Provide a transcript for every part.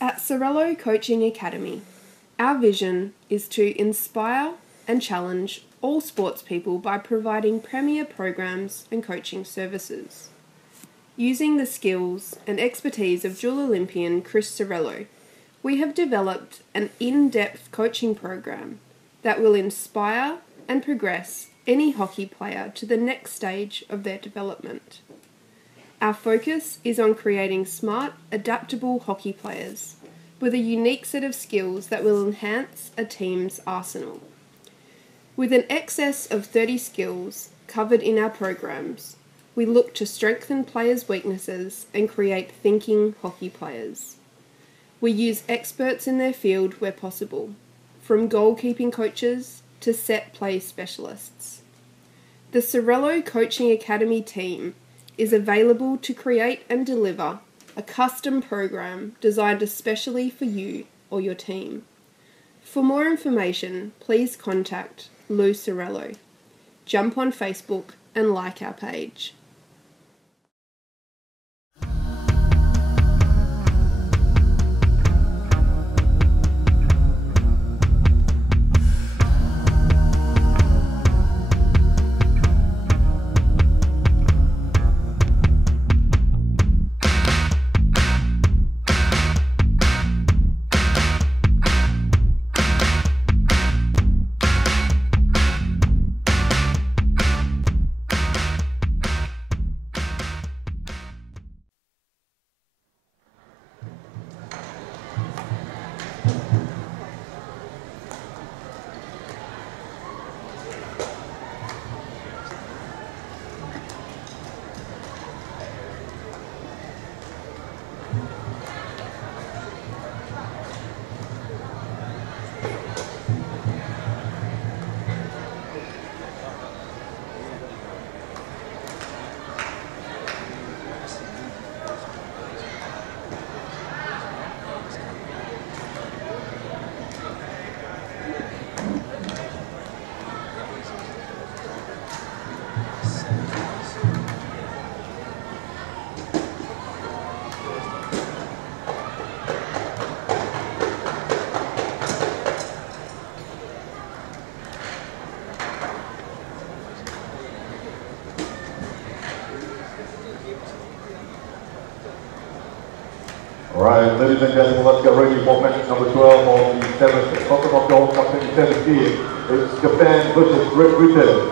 At Sorello Coaching Academy, our vision is to inspire and challenge all sports people by providing premier programs and coaching services. Using the skills and expertise of dual Olympian Chris Sorello, we have developed an in-depth coaching program that will inspire and progress any hockey player to the next stage of their development. Our focus is on creating smart, adaptable hockey players with a unique set of skills that will enhance a team's arsenal. With an excess of 30 skills covered in our programs, we look to strengthen players' weaknesses and create thinking hockey players. We use experts in their field where possible, from goalkeeping coaches to set play specialists. The Sorello Coaching Academy team is available to create and deliver a custom program designed especially for you or your team. For more information, please contact Lou Sorello. Jump on Facebook and like our page. Alright, ladies and gentlemen, let's get ready for match number 12 of the 7th Sultan of Johor Cup 2017. It's Japan versus Great Britain.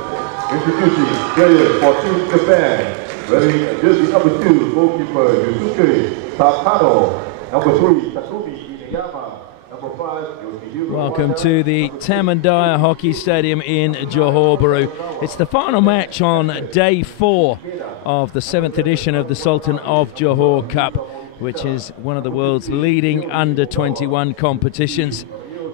Introducing players for Team Japan. Wearing jersey number 2, goalkeeper Yusuke Takano. Number 3, Takumi Ineyama. Number 5, Yoshihiro. Welcome to the Tamandaya Hockey Stadium in Johor Bahru. It's the final match on day 4 of the 7th edition of the Sultan of Johor Cup, which is one of the world's leading under-21 competitions.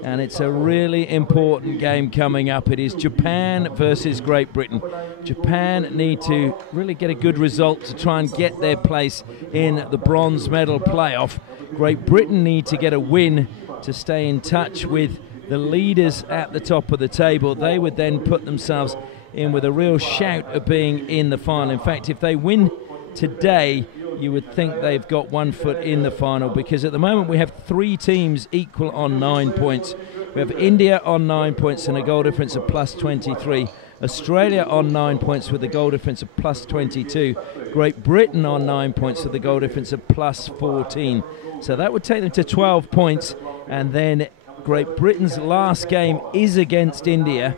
And it's a really important game coming up. It is Japan versus Great Britain. Japan need to really get a good result to try and get their place in the bronze medal playoff. Great Britain need to get a win to stay in touch with the leaders at the top of the table. They would then put themselves in with a real shout of being in the final. In fact, if they win today, you would think they've got 1 foot in the final, because at the moment we have 3 teams equal on 9 points. We have India on 9 points and a goal difference of plus 23. Australia on 9 points with a goal difference of plus 22. Great Britain on 9 points with a goal difference of plus 14. So that would take them to 12 points, and then Great Britain's last game is against India,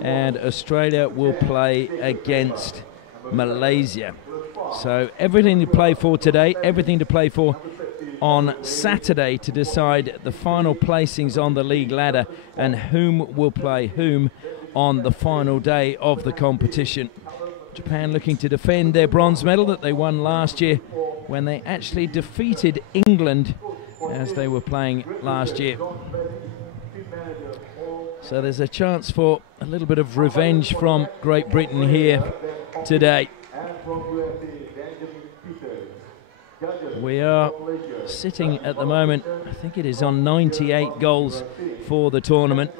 and Australia will play against Malaysia. So everything to play for today, everything to play for on Saturday to decide the final placings on the league ladder and whom will play whom on the final day of the competition. Japan looking to defend their bronze medal that they won last year when they actually defeated England as they were playing last year. So there's a chance for a little bit of revenge from Great Britain here today. We are sitting at the moment, I think it is on 98 goals for the tournament.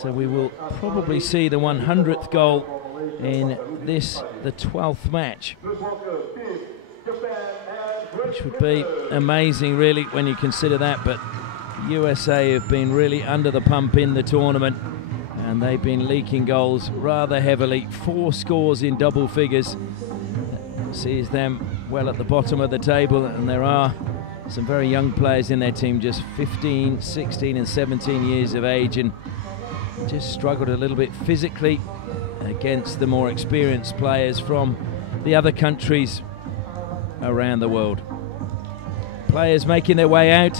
So we will probably see the 100th goal in this, the 12th match. Which would be amazing really when you consider that, but USA have been really under the pump in the tournament and they've been leaking goals rather heavily. 4 scores in double figures sees them well at the bottom of the table, and there are some very young players in their team, just 15, 16 and 17 years of age, and just struggled a little bit physically against the more experienced players from the other countries around the world. Players making their way out.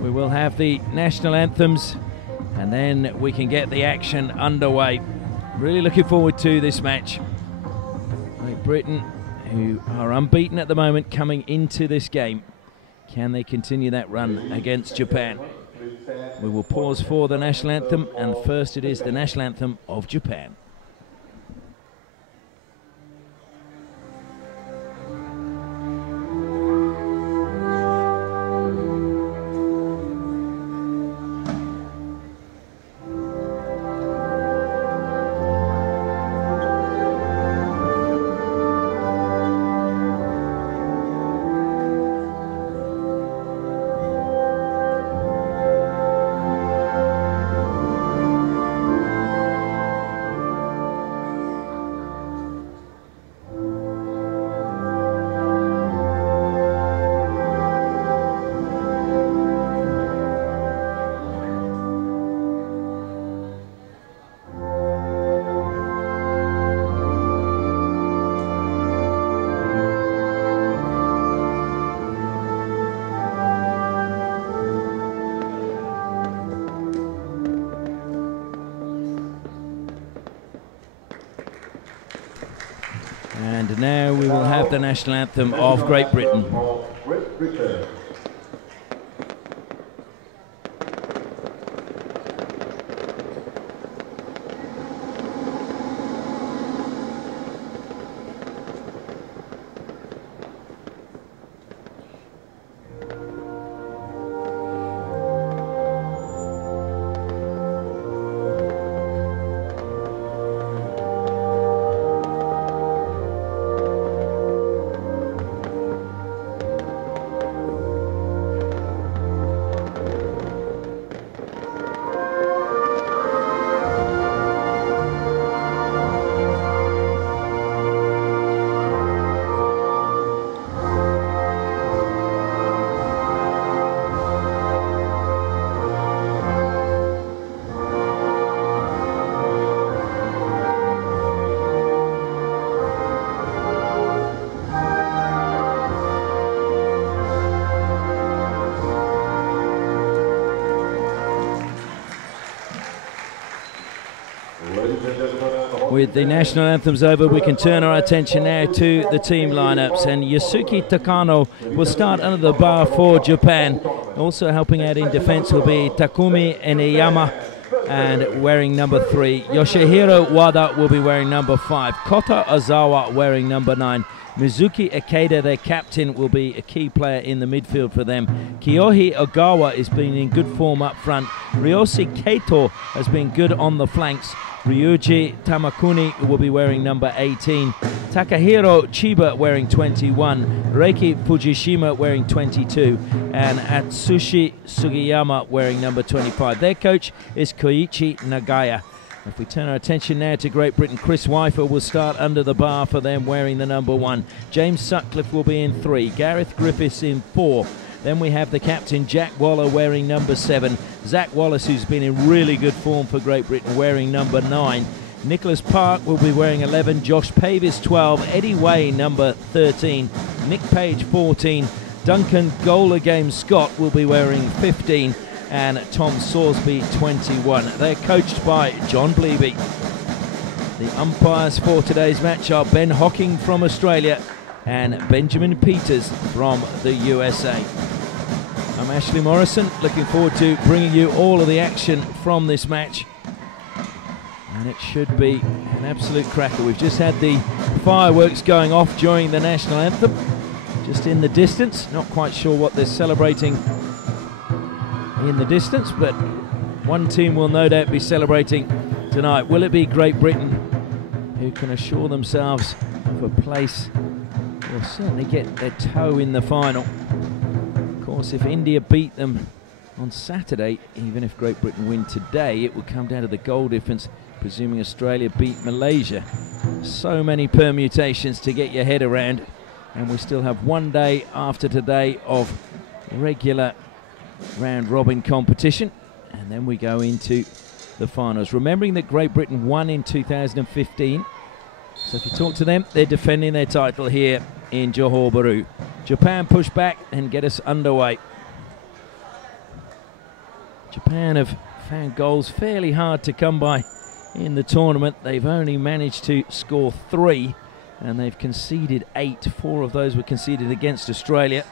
We will have the national anthems and then we can get the action underway. Really looking forward to this match. Great Britain, who are unbeaten at the moment coming into this game. Can they continue that run against Japan? We will pause for the national anthem, and first it is the national anthem of Japan. And now we will have the national anthem of Great Britain. With the national anthems over, we can turn our attention now to the team lineups, and Yasuki Takano will start under the bar for Japan. Also helping out in defense will be Takumi Eneyama, and wearing number 3. Yoshihiro Wada will be wearing number 5. Kota Ozawa wearing number 9. Mizuki Ikeda, their captain, will be a key player in the midfield for them. Kiyohi Ogawa has been in good form up front. Ryoshi Kato has been good on the flanks. Ryuji Tamakuni will be wearing number 18. Takahiro Chiba wearing 21. Reiki Fujishima wearing 22. And Atsushi Sugiyama wearing number 25. Their coach is Koichi Nagaya. If we turn our attention now to Great Britain, Chris Weifer will start under the bar for them wearing the number 1. James Sutcliffe will be in 3. Gareth Griffiths in 4. Then we have the captain, Jack Waller, wearing number 7. Zach Wallace, who's been in really good form for Great Britain, wearing number 9. Nicholas Park will be wearing 11. Josh Pavis, 12. Eddie Way, number 13. Nick Page, 14. Duncan Gola Game Scott will be wearing 15 and Tom Sorsby 21. They're coached by John Bleeby. The umpires for today's match are Ben Hocking from Australia and Benjamin Peters from the USA. I'm Ashley Morrison, looking forward to bringing you all of the action from this match. And it should be an absolute cracker. We've just had the fireworks going off during the national anthem, just in the distance. Not quite sure what they're celebrating in the distance, but one team will no doubt be celebrating tonight. Will it be Great Britain, who can assure themselves of a place, or certainly get their toe in the final? Of course, if India beat them on Saturday, even if Great Britain win today, it will come down to the goal difference, presuming Australia beat Malaysia. So many permutations to get your head around, and we still have one day after today of regular round-robin competition, and then we go into the finals. Remembering that Great Britain won in 2015, so if you talk to them, they're defending their title here in Johor Bahru. Japan push back and get us underway. Japan have found goals fairly hard to come by in the tournament. They've only managed to score 3, and they've conceded 8. 4 of those were conceded against Australia.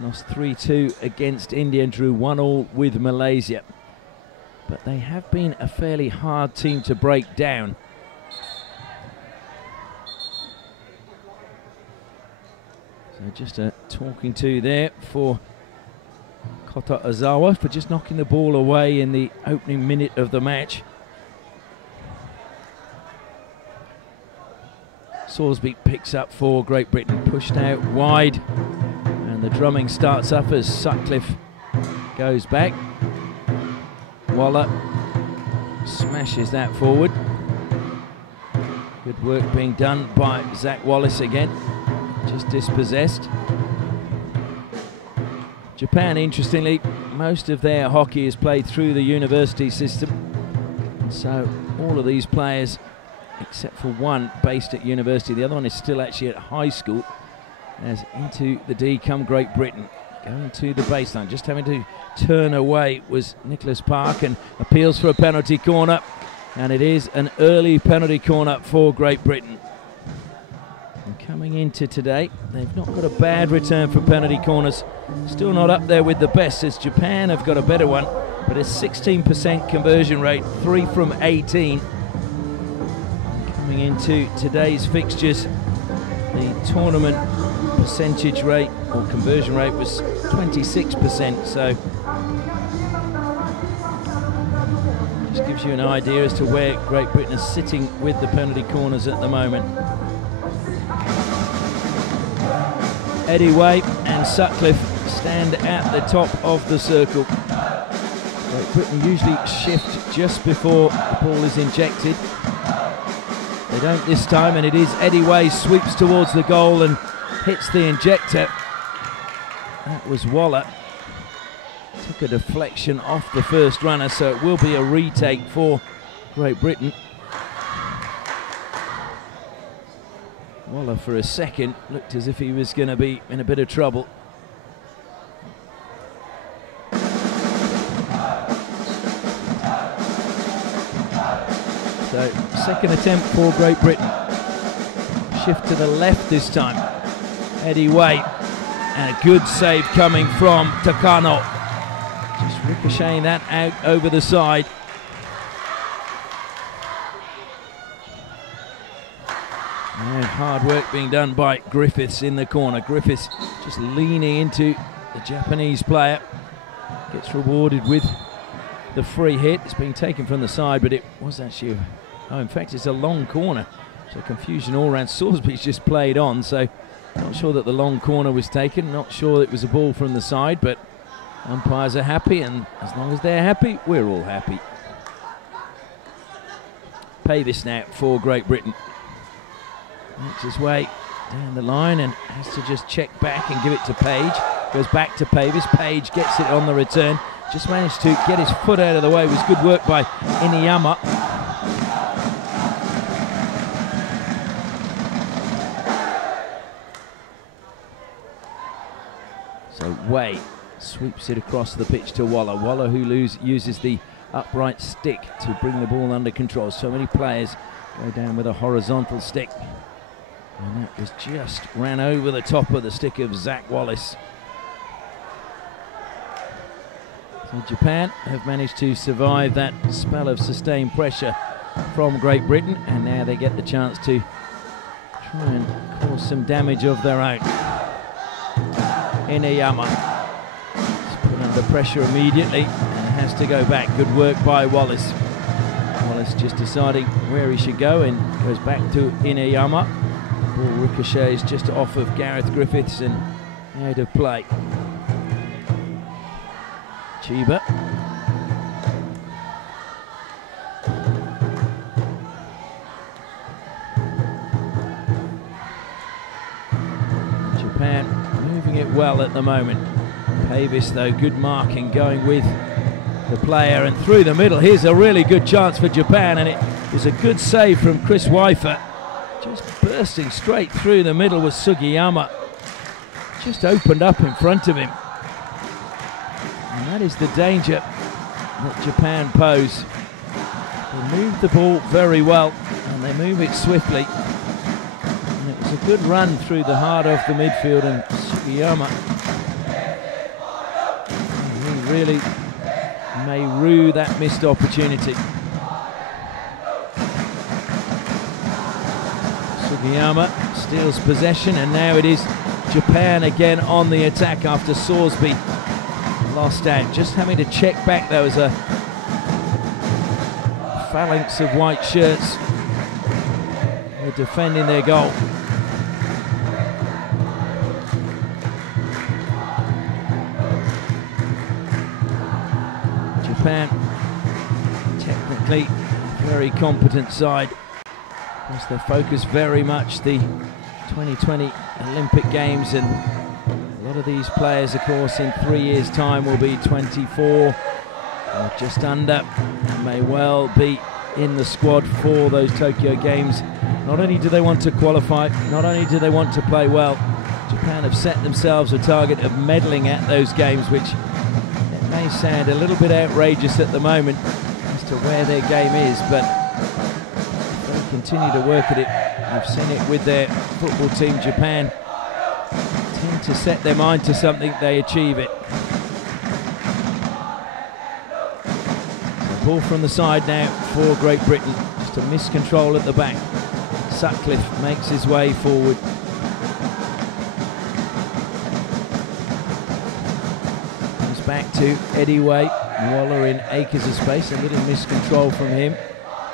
Lost 3-2 against India and drew 1-1 with Malaysia. But they have been a fairly hard team to break down. So just a talking to there for Kota Ozawa for just knocking the ball away in the opening minute of the match. Sorsby picks up for Great Britain, pushed out wide, and the drumming starts up as Sutcliffe goes back. Waller smashes that forward. Good work being done by Zach Wallace again, just dispossessed. Japan, interestingly, most of their hockey is played through the university system, and so all of these players, except for one based at university, the other one is still actually at high school. As into the D come Great Britain, going to the baseline, just having to turn away was Nicholas Park, and appeals for a penalty corner, and it is an early penalty corner for Great Britain. And coming into today, they've not got a bad return for penalty corners, still not up there with the best, as Japan have got a better one, but a 16% conversion rate, 3 from 18. Coming into today's fixtures, the tournament percentage rate or conversion rate was 26%, so just gives you an idea as to where Great Britain is sitting with the penalty corners at the moment. Eddie Way and Sutcliffe stand at the top of the circle. Great Britain usually shift just before the ball is injected. They don't this time, and it is Eddie Way sweeps towards the goal and hits the injector. That was Waller. Took a deflection off the first runner, so it will be a retake for Great Britain. Waller for a second looked as if he was going to be in a bit of trouble. So, second attempt for Great Britain. Shift to the left this time. Eddie Way, and a good save coming from Takano. Just ricocheting that out over the side. And hard work being done by Griffiths in the corner. Griffiths just leaning into the Japanese player. Gets rewarded with the free hit. It's being taken from the side, but it was actually, oh, in fact, it's a long corner. So confusion all around. Sorsby's just played on, so not sure that the long corner was taken. Not sure it was a ball from the side, but umpires are happy, and as long as they're happy, we're all happy. Pavis now for Great Britain. Makes his way down the line and has to just check back and give it to Page. Goes back to Pavis. Page gets it on the return. Just managed to get his foot out of the way. It was good work by Iniyama. way. Sweeps it across the pitch to Waller. Waller who uses the upright stick to bring the ball under control. So many players go down with a horizontal stick. And that was just ran over the top of the stick of Zach Wallace. So Japan have managed to survive that spell of sustained pressure from Great Britain, and now they get the chance to try and cause some damage of their own. Ineyama is put under pressure immediately and has to go back. Good work by Wallace. Wallace just deciding where he should go and goes back to Ineyama. Ball ricochets just off of Gareth Griffiths and out of play. Chiba. Japan moving it well at the moment. Pavis though, good marking, going with the player and through the middle. Here's a really good chance for Japan, and it was a good save from Chris Weifer. Just bursting straight through the middle was Sugiyama. Just opened up in front of him. And that is the danger that Japan pose. They move the ball very well and they move it swiftly. And it was a good run through the heart of the midfield, and Sugiyama he really may rue that missed opportunity. Sugiyama steals possession, and now it is Japan again on the attack after Sorsby lost out. Just having to check back though as a phalanx of white shirts were defending their goal. Japan, technically very competent side. Because their focus very much the 2020 Olympic Games, and a lot of these players, of course, in 3 years' time will be 24 or just under, and may well be in the squad for those Tokyo Games. Not only do they want to qualify, not only do they want to play well, Japan have set themselves a target of medaling at those games, which it may sound a little bit outrageous at the moment as to where their game is, but continue to work at it. I've seen it with their football team. Japan tend to set their mind to something, they achieve it. So ball from the side now for Great Britain. Just a miscontrol at the back. Sutcliffe makes his way forward. Comes back to Eddie Way. Waller in acres of space. A little miscontrol from him.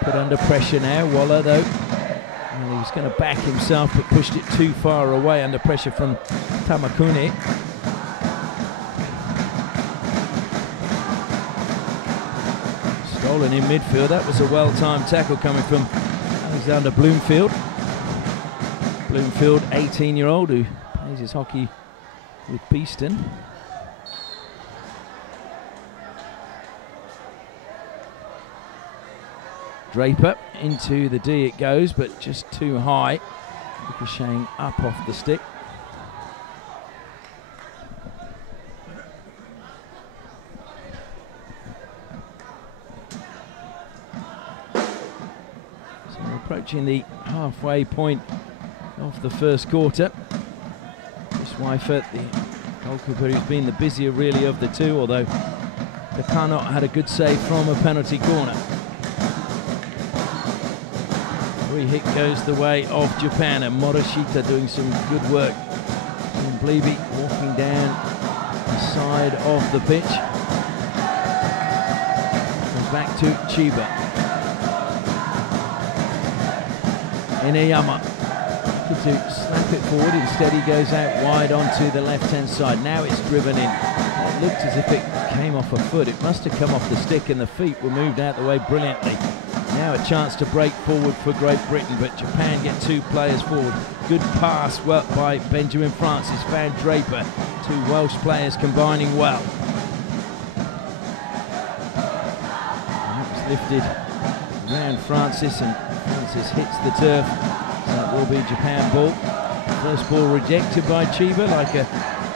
Put under pressure now, Waller though. Well, he was going to back himself but pushed it too far away under pressure from Tamakuni. Stolen in midfield. That was a well-timed tackle coming from Alexander Bloomfield. Bloomfield, 18-year-old who plays his hockey with Beeston. Draper, into the D it goes, but just too high. Ricocheting up off the stick. So we're approaching the halfway point of the first quarter. Chris Weifert, the goalkeeper who's been the busier really of the two, although Takano had a good save from a penalty corner. Free hit goes the way of Japan, and Morishita doing some good work. And Bleeby walking down the side of the pitch. Comes back to Chiba. Ineyama to slap it forward, instead he goes out wide onto the left-hand side. Now it's driven in. It looked as if it came off a foot. It must have come off the stick, and the feet were moved out the way brilliantly. Now a chance to break forward for Great Britain, but Japan get two players forward. Good pass work by Benjamin Francis, found Draper. Two Welsh players combining well. And it was lifted around Francis, and Francis hits the turf. So it will be Japan ball. First ball rejected by Chiba, like a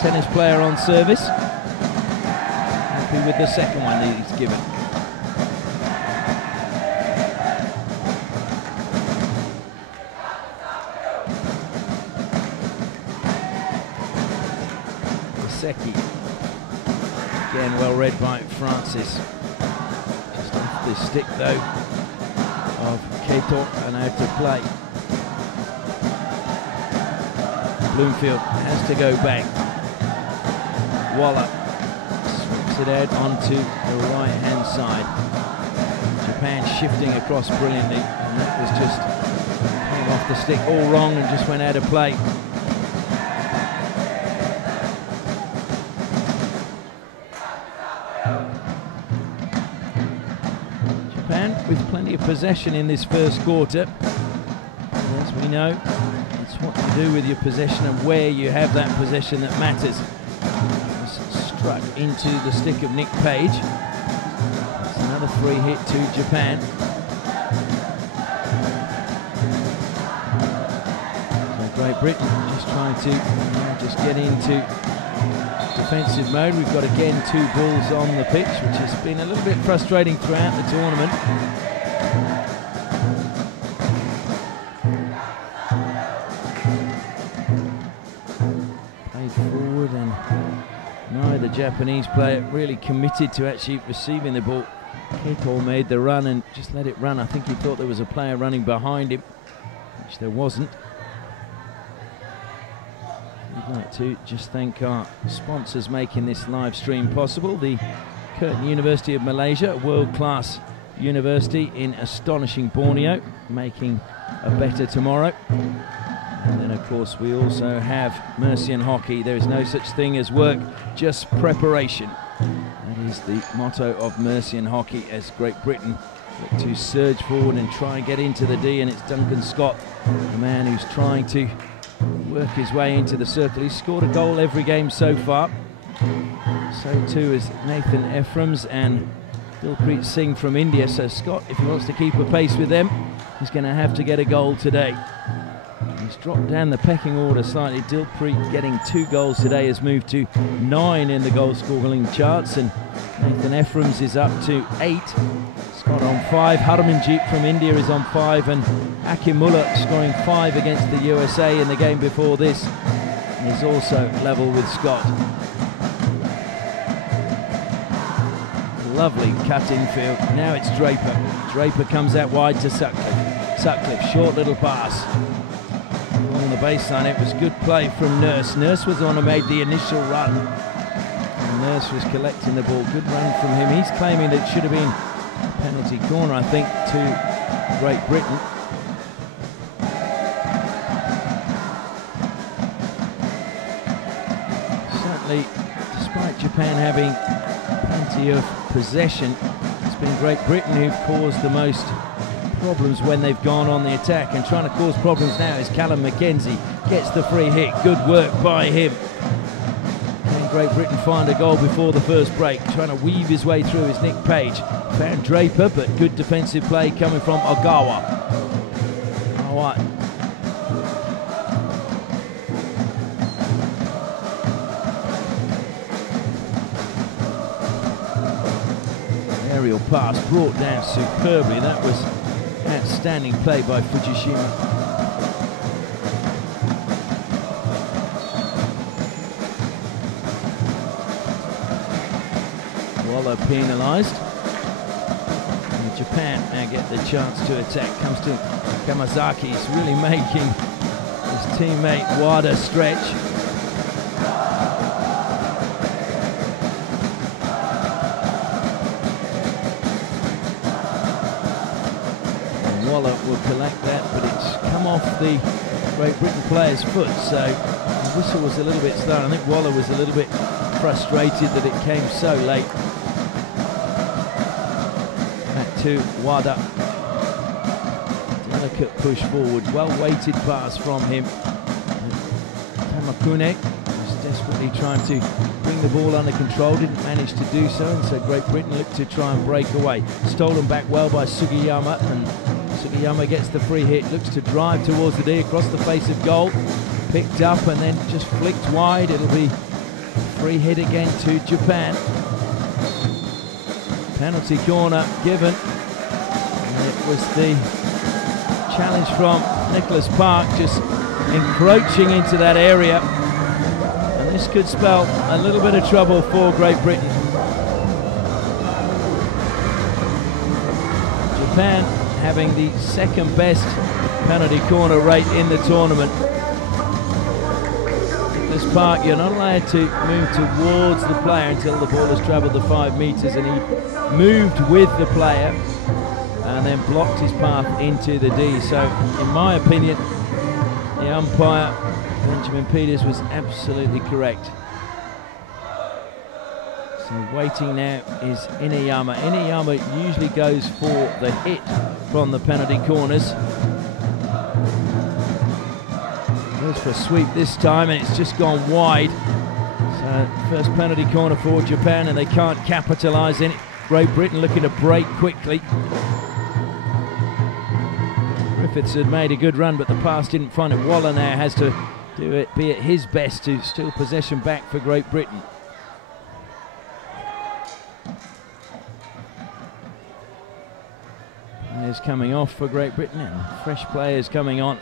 tennis player on service. Happy with the second one that he's given. Seki. Again, well read by Francis. Just off the stick though of Keto and out to play. Bloomfield has to go back. Waller sweeps it out onto the right hand side. Japan shifting across brilliantly, and that was just came off the stick all wrong and just went out of play. With plenty of possession in this first quarter. As we know, it's what you do with your possession and where you have that possession that matters. Struck into the stick of Nick Page. That's another free hit to Japan. So Great Britain just trying to just get into defensive mode. We've got again 2 balls on the pitch, which has been a little bit frustrating throughout the tournament. Played forward, and neither Japanese player really committed to actually receiving the ball. Keito made the run and just let it run. I think he thought there was a player running behind him, which there wasn't. We'd like to just thank our sponsors making this live stream possible. The Curtin University of Malaysia, a world-class university in astonishing Borneo, making a better tomorrow. And then, of course, we also have Mercian Hockey. There is no such thing as work, just preparation. That is the motto of Mercian Hockey as Great Britain look to surge forward and try and get into the D. And it's Duncan Scott, the man who's trying to work his way into the circle. He's scored a goal every game so far. So too is Nathan Ephraim's and Dilpreet Singh from India. So Scott, if he wants to keep a pace with them, he's going to have to get a goal today. He's dropped down the pecking order slightly. Dilpreet getting 2 goals today has moved to 9 in the goal scoring charts, and Nathan Ephraim's is up to 8. Scott on 5. Harmanjeet from India is on 5, and Akimullah scoring 5 against the USA in the game before this is also level with Scott. Lovely cut infield. Now it's Draper. Draper comes out wide to Sutcliffe. Sutcliffe, short little pass. On the baseline, it was good play from Nurse. Nurse was the one who made the initial run. And Nurse was collecting the ball. Good run from him. He's claiming that it should have been a penalty corner, I think, to Great Britain. Certainly, despite Japan having plenty of possession, it's been Great Britain who've caused the most problems when they've gone on the attack, and trying to cause problems now is Callum McKenzie. Gets the free hit. Good work by him. Can Great Britain find a goal before the first break? Trying to weave his way through is Nick Page. Found Draper, but good defensive play coming from Ogawa. All right. Aerial pass brought down superbly. That was outstanding play by Fujishima. Waller penalised. And Japan now get the chance to attack. Comes to Kamazaki. He's really making his teammate Wada stretch. Waller will collect that, but it's come off the Great Britain player's foot, so the whistle was a little bit slow. I think Waller was a little bit frustrated that it came so late. Back to Wada. Delicate push forward, well-weighted pass from him. Tamakune was desperately trying to bring the ball under control, didn't manage to do so, and so Great Britain looked to try and break away. Stolen back well by Sugiyama, and Sugiyama gets the free hit, looks to drive towards the D across the face of goal. Picked up and then just flicked wide. It'll be Free hit again to Japan. Penalty corner given. And it was the challenge from Nicholas Park, just encroaching into that area. And this could spell a little bit of trouble for Great Britain. Japan having the second best penalty corner rate in the tournament. Nicholas Park, you're not allowed to move towards the player until the ball has travelled the 5 metres, and he moved with the player and then blocked his path into the D. So in my opinion, the umpire Benjamin Peters was absolutely correct. So waiting now is Ineyama. Ineyama usually goes for the hit from the penalty corners. Goes for a sweep this time, and it's just gone wide. So first penalty corner for Japan, and they can't capitalise in it. Great Britain looking to break quickly. Griffiths had made a good run, but the pass didn't find it. Waller now has to be at his best to steal possession back for Great Britain. Players coming off for Great Britain, and fresh players coming on.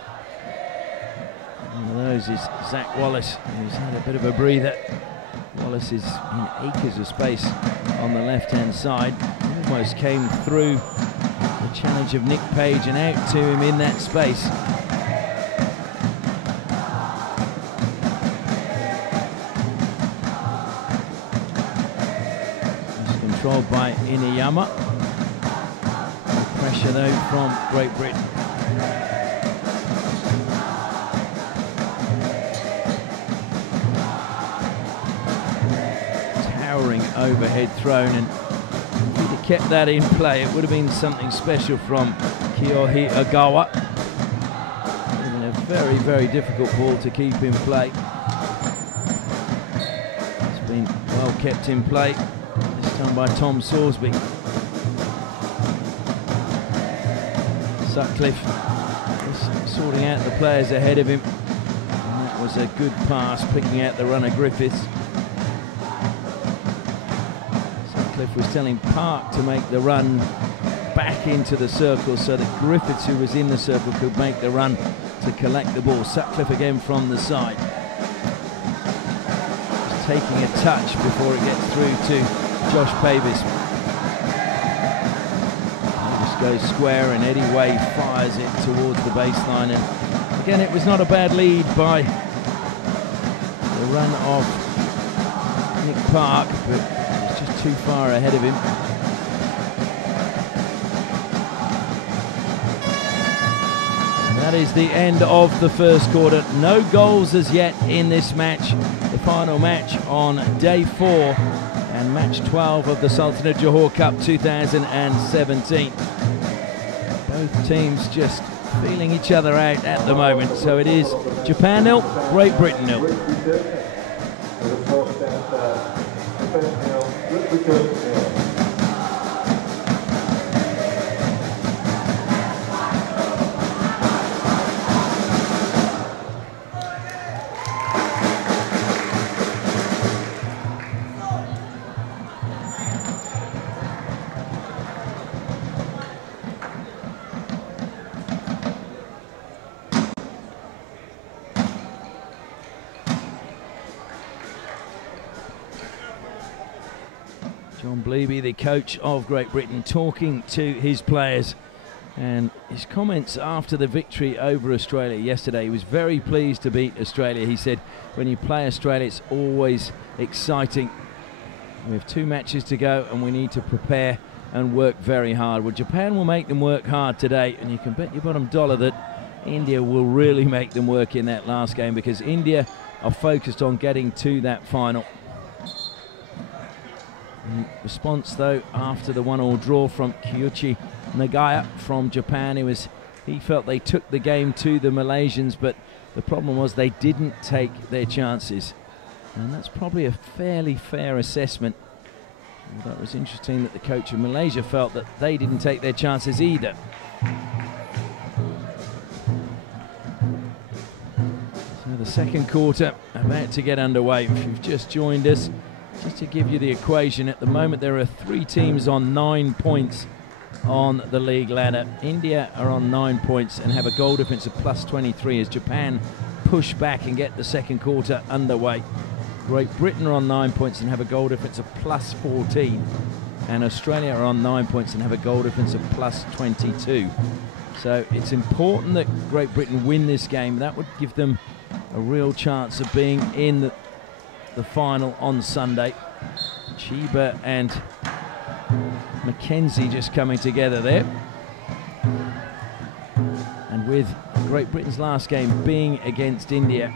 One of those is Zach Wallace, who's had a bit of a breather. Wallace is in acres of space on the left-hand side. Almost came through the challenge of Nick Page and out to him in that space. It's controlled by Ineyama. Pressure though from Great Britain. Towering overhead thrown, and if he'd have kept that in play, it would have been something special from Kyohi Ogawa. It would have been a very, very difficult ball to keep in play. It's been well kept in play, this time by Tom Sorsby. Sutcliffe just sorting out the players ahead of him. And that was a good pass, picking out the runner Griffiths. Sutcliffe was telling Park to make the run back into the circle so that Griffiths, who was in the circle, could make the run to collect the ball. Sutcliffe again from the side. Just taking a touch before it gets through to Josh Pavis. Goes square, and Eddie Way fires it towards the baseline, and again it was not a bad lead by the run of Nick Park, but it's just too far ahead of him. And that is the end of the first quarter. No goals as yet in this match, the final match on day 4 and match 12 of the Sultan of Johor Cup 2017. Both teams just feeling each other out at the moment. So it is Japan 0, Great Britain 0. John Bleeby, the coach of Great Britain, talking to his players, and his comments after the victory over Australia yesterday. He was very pleased to beat Australia. He said, when you play Australia, it's always exciting. We have 2 matches to go, and we need to prepare and work very hard. Well, Japan will make them work hard today, and you can bet your bottom dollar that India will really make them work in that last game, because India are focused on getting to that final. In response though, after the 1-1 draw from Kyuchi Nagaya from Japan, he felt they took the game to the Malaysians, but the problem was they didn't take their chances, and that's probably a fairly fair assessment. Although it was interesting that the coach of Malaysia felt that they didn't take their chances either. So the Second quarter about to get underway. If you've just joined us, just to give you the equation, at the moment there are 3 teams on 9 points on the league ladder. India are on 9 points and have a goal difference of plus 23 as Japan push back and get the second quarter underway. Great Britain are on 9 points and have a goal difference of plus 14. And Australia are on 9 points and have a goal difference of plus 22. So it's important that Great Britain win this game. That would give them a real chance of being in the final on Sunday. Chiba and Mackenzie just coming together there. And with Great Britain's last game being against India,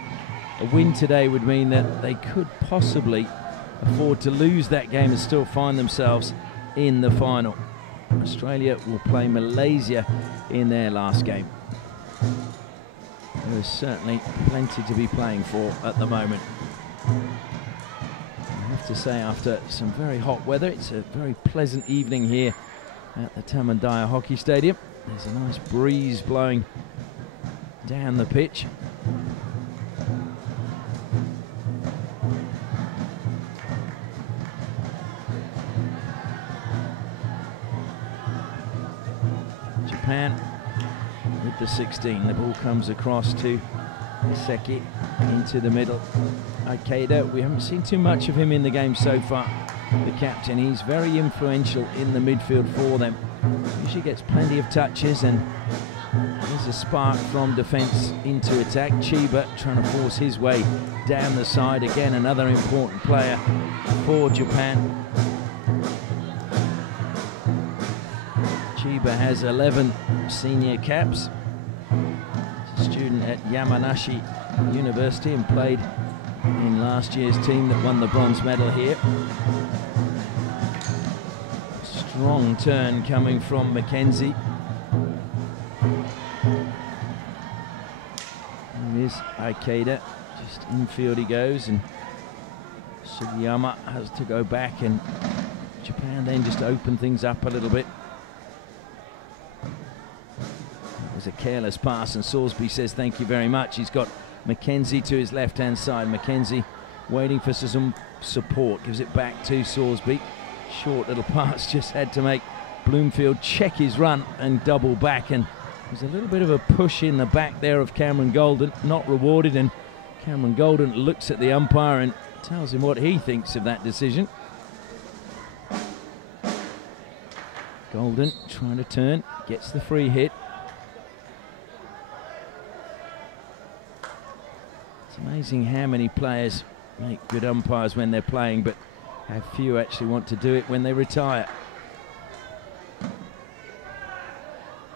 a win today would mean that they could possibly afford to lose that game and still find themselves in the final. Australia will play Malaysia in their last game. There's certainly plenty to be playing for at the moment. I have to say, after some very hot weather, it's a very pleasant evening here at the Tamandaya Hockey Stadium. There's a nice breeze blowing down the pitch. Japan with the 16. The ball comes across to Seki into the middle. Ikeda, we haven't seen too much of him in the game so far. The captain, he's very influential in the midfield for them. Usually gets plenty of touches, and there's a spark from defence into attack. Chiba trying to force his way down the side. Again, another important player for Japan. Chiba has 11 senior caps. He's a student at Yamanashi University and played in last year's team that won the bronze medal here. Strong turn coming from Mackenzie. Here's Ikeda, just infield he goes, and Sugiyama has to go back, and Japan then just open things up a little bit. It was a careless pass, and Salisbury says thank you very much. He's got Mackenzie to his left-hand side. Mackenzie waiting for some support, gives it back to Salisbury. Short little pass, just had to make Bloomfield check his run and double back, and there's a little bit of a push in the back there of Cameron Golden, not rewarded, and Cameron Golden looks at the umpire and tells him what he thinks of that decision. Golden trying to turn, gets the free hit. It's amazing how many players make good umpires when they're playing, but how few actually want to do it when they retire.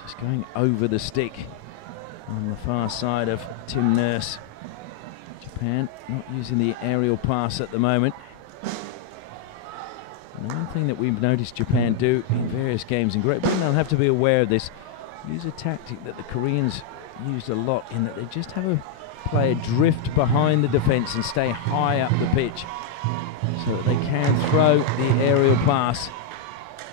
Just going over the stick on the far side of Tim Nurse. Japan not using the aerial pass at the moment. And the one thing that we've noticed Japan do in various games in Great Britain, they'll have to be aware of this, use a tactic that the Koreans used a lot, in that they just have a player drift behind the defence and stay high up the pitch so that they can throw the aerial pass.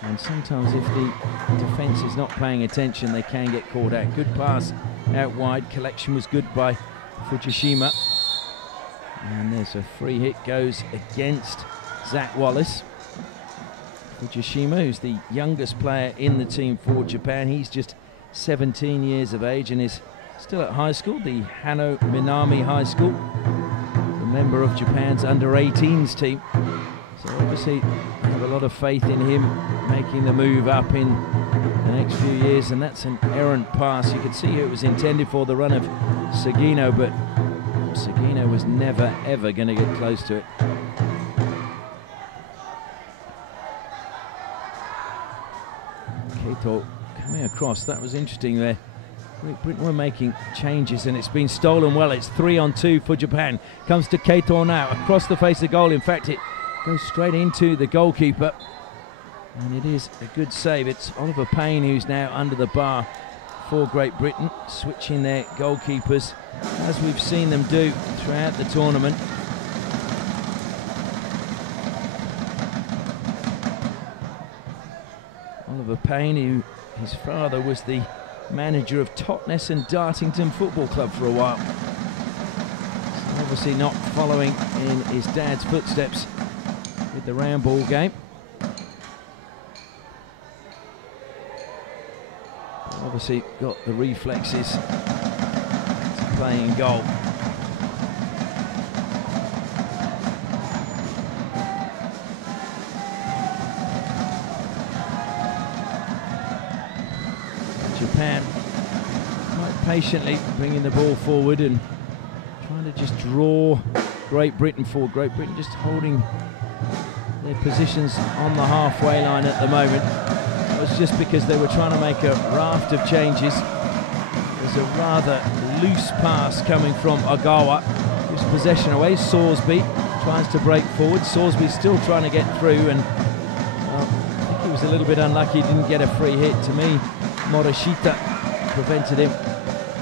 And sometimes if the defence is not paying attention, they can get caught out. Good pass out wide. Collection was good by Fujishima. And there's a free hit, goes against Zach Wallace. Fujishima, who's the youngest player in the team for Japan. He's just 17 years of age and is still at high school, the Hano Minami High School. A member of Japan's under-18s team. So obviously I have a lot of faith in him making the move up in the next few years, and that's an errant pass. You could see who it was intended for, the run of Sagino, but Sagino was never ever going to get close to it. Keito coming across, that was interesting there. Great Britain were making changes and it's been stolen well. It's 3-on-2 for Japan. Comes to Keito now, across the face of goal. In fact, it goes straight into the goalkeeper. And it is a good save. It's Oliver Payne who's now under the bar for Great Britain, switching their goalkeepers, as we've seen them do throughout the tournament. Oliver Payne, who his father was the manager of Totnes and Dartington Football Club for a while. obviously not following in his dad's footsteps with the round ball game. But obviously got the reflexes to play in goal. Japan quite patiently bringing the ball forward and trying to just draw Great Britain forward. Great Britain just holding their positions on the halfway line at the moment. It was just because they were trying to make a raft of changes. There's a rather loose pass coming from Ogawa. Gives possession away. Sorsby tries to break forward. Sorsby still trying to get through, and I think he was a little bit unlucky. He didn't get a free hit. To me, Morishita prevented him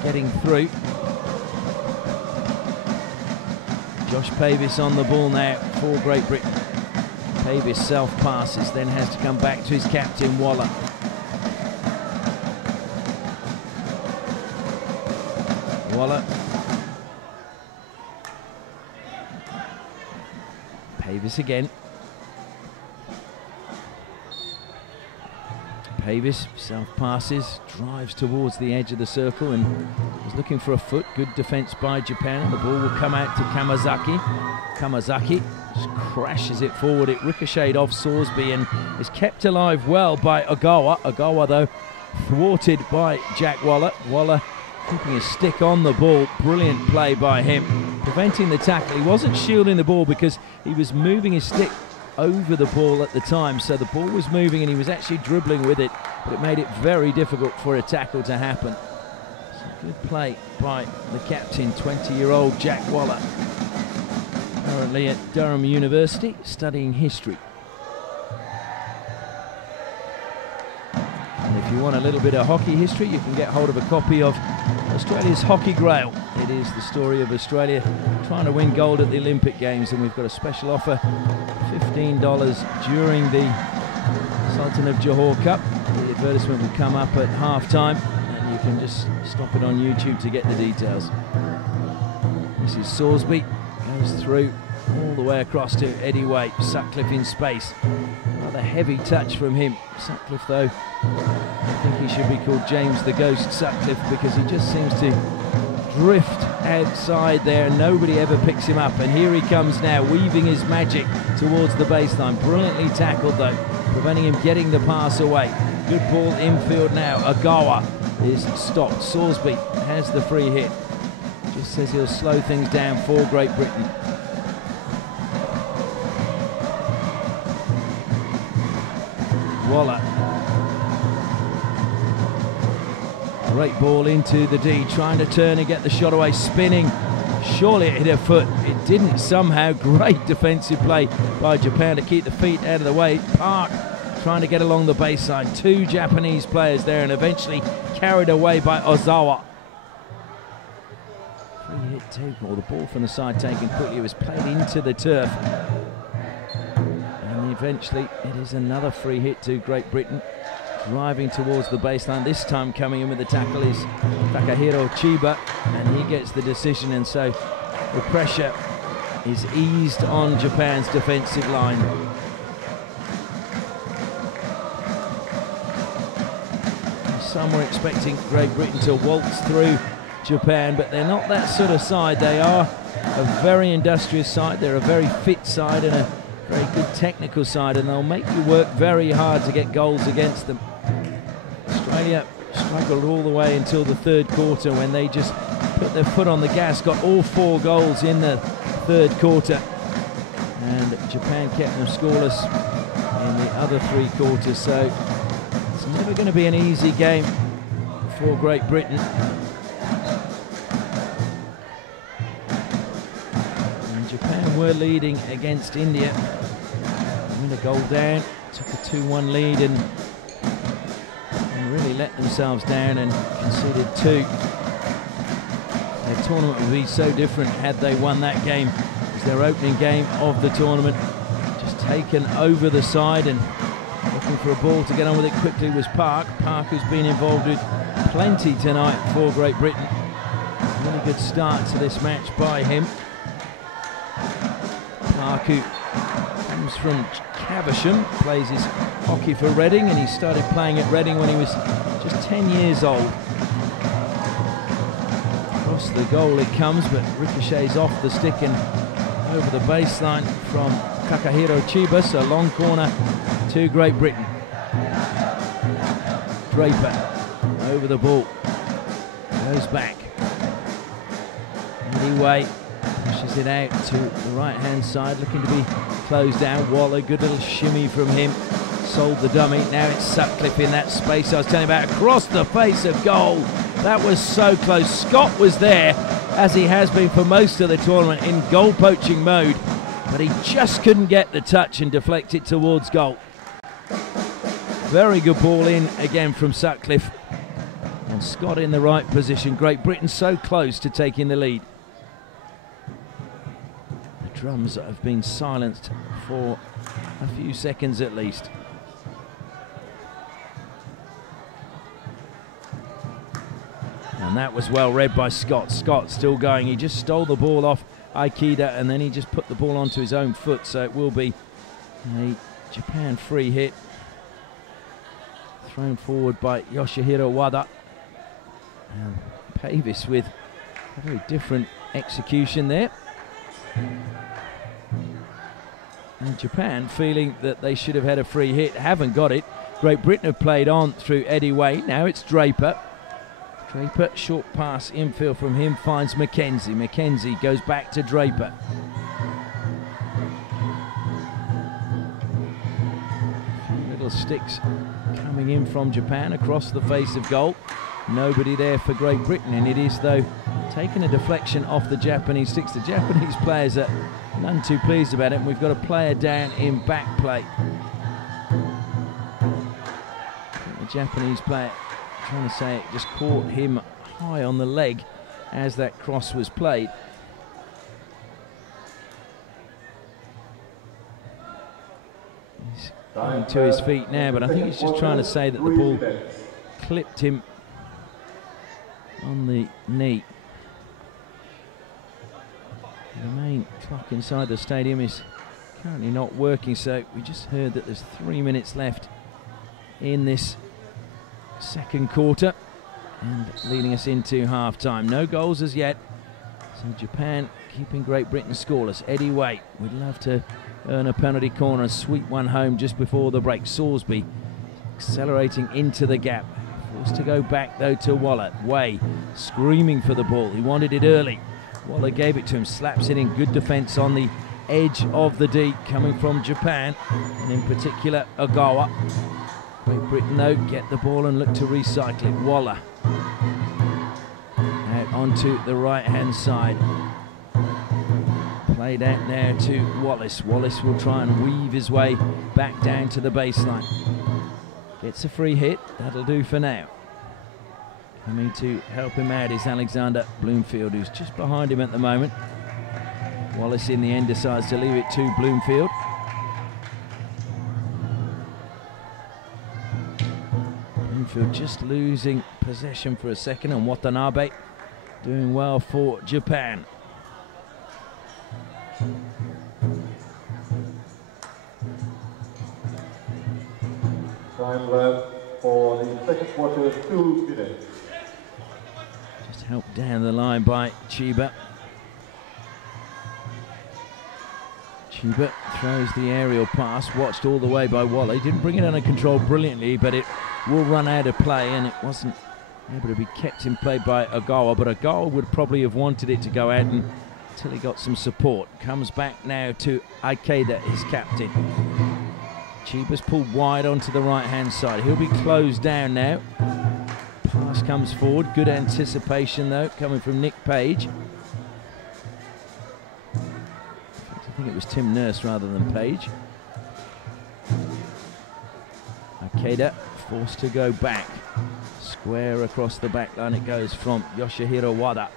getting through. Josh Pavis on the ball now for Great Britain. Pavis self-passes, then has to come back to his captain, Waller. Waller. Pavis again. Pavis self-passes, drives towards the edge of the circle and is looking for a foot. Good defence by Japan. The ball will come out to Kamazaki. Kamazaki just crashes it forward. It ricocheted off Sorsby and is kept alive well by Ogawa. Ogawa, though, thwarted by Jack Waller. Waller keeping his stick on the ball. Brilliant play by him, preventing the tackle. He wasn't shielding the ball because he was moving his stick over the ball at the time, so the ball was moving and he was actually dribbling with it, but it made it very difficult for a tackle to happen. So good play by the captain, 20-year-old Jack Waller, currently at Durham University studying history. And if you want a little bit of hockey history, you can get hold of a copy of Australia's Hockey Grail. It is the story of Australia trying to win gold at the Olympic Games, and we've got a special offer, $15 during the Sultan of Johor Cup. The advertisement will come up at half-time, and you can just stop it on YouTube to get the details. This is Sorsby, goes through all the way across to Eddie Way. Sutcliffe in space. Rather heavy touch from him. Sutcliffe, though, I think he should be called James the Ghost Sutcliffe, because he just seems to drift outside there. Nobody ever picks him up, and here he comes now, weaving his magic towards the baseline. Brilliantly tackled, though, preventing him getting the pass away. Good ball infield now. Ogawa is stopped. Sorsby has the free hit. Just says he'll slow things down for Great Britain. Waller. Great ball into the D, trying to turn and get the shot away, spinning. Surely it hit her foot. It didn't somehow. Great defensive play by Japan to keep the feet out of the way. Park trying to get along the baseline. Two Japanese players there, and eventually carried away by Ozawa. Free hit too, or the ball from the side taken quickly. It was played into the turf. And eventually it is another free hit to Great Britain. Driving towards the baseline, this time coming in with the tackle is Takahiro Chiba, and he gets the decision, and so the pressure is eased on Japan's defensive line. Some were expecting Great Britain to waltz through Japan, but they're not that sort of side. They are a very industrious side, they're a very fit side and a very good technical side, and they'll make you work very hard to get goals against them. Australia struggled all the way until the third quarter, when they just put their foot on the gas, got all 4 goals in the third quarter, and Japan kept them scoreless in the other 3 quarters. So it's never going to be an easy game for Great Britain. And Japan were leading against India. Win a goal down, took a 2-1 lead, and really let themselves down and conceded 2. Their tournament would be so different had they won that game. It was their opening game of the tournament. Just taken over the side, and looking for a ball to get on with it quickly was Park. Park, who's been involved with plenty tonight for Great Britain. Really good start to this match by him. Haku comes from Caversham, plays his hockey for Reading, and he started playing at Reading when he was just 10 years old. Across the goal it comes, but ricochets off the stick and over the baseline from Takahiro Chiba, so long corner to Great Britain. Draper over the ball, goes back. Anyway, pushes it out to the right-hand side, looking to be closed down. Waller, good little shimmy from him. Sold the dummy. Now it's Sutcliffe in that space I was telling you about, across the face of goal. That was so close. Scott was there, as he has been for most of the tournament, in goal poaching mode, but he just couldn't get the touch and deflect it towards goal. Very good ball in again from Sutcliffe, and Scott in the right position. Great Britain so close to taking the lead. The drums have been silenced for a few seconds at least. And that was well read by Scott. Scott still going. He just stole the ball off Aikida and then he just put the ball onto his own foot. So it will be a Japan free hit. Thrown forward by Yoshihiro Wada. And Pavis with a very different execution there. And Japan feeling that they should have had a free hit, haven't got it. Great Britain have played on through Eddie Way. Now it's Draper. Draper, short pass infield from him, finds McKenzie. McKenzie goes back to Draper. A few little sticks coming in from Japan across the face of goal. Nobody there for Great Britain, and it is, though, taking a deflection off the Japanese sticks. The Japanese players are none too pleased about it, and we've got a player down in back play. The Japanese player, trying to say, it just caught him high on the leg as that cross was played. He's coming to his feet now, but I think he's just trying to say that the ball clipped him on the knee. The main clock inside the stadium is currently not working, so we just heard that there's 3 minutes left in this second quarter and leading us into half-time. No goals as yet, so Japan keeping Great Britain scoreless. Eddie Way would love to earn a penalty corner and sweep one home just before the break. Salisbury accelerating into the gap. Forced to go back though to Waller. Way screaming for the ball. He wanted it early. Waller gave it to him, slaps it in. Good defence on the edge of the D coming from Japan, and in particular Ogawa. Great Britain though get the ball and look to recycle it. Waller out onto the right hand side. Played out now to Wallace. Wallace will try and weave his way back down to the baseline. Gets a free hit, that'll do for now. Coming to help him out is Alexander Bloomfield, who's just behind him at the moment. Wallace in the end decides to leave it to Bloomfield. Bloomfield just losing possession for a second, and Watanabe doing well for Japan. Time left for the second quarter, 2 minutes. Just helped down the line by Chiba. Chiba throws the aerial pass, watched all the way by Waller. He didn't bring it under control brilliantly, but it will run out of play, and it wasn't able to be kept in play by Ogawa, but Ogawa would probably have wanted it to go out until he got some support. Comes back now to Aikeda, his captain. Chiba's pulled wide onto the right-hand side. He'll be closed down now. Pass comes forward. Good anticipation, though, coming from Nick Page. I think it was Tim Nurse rather than Page. Aikeda forced to go back. Square across the back line it goes from Yoshihiro Wada.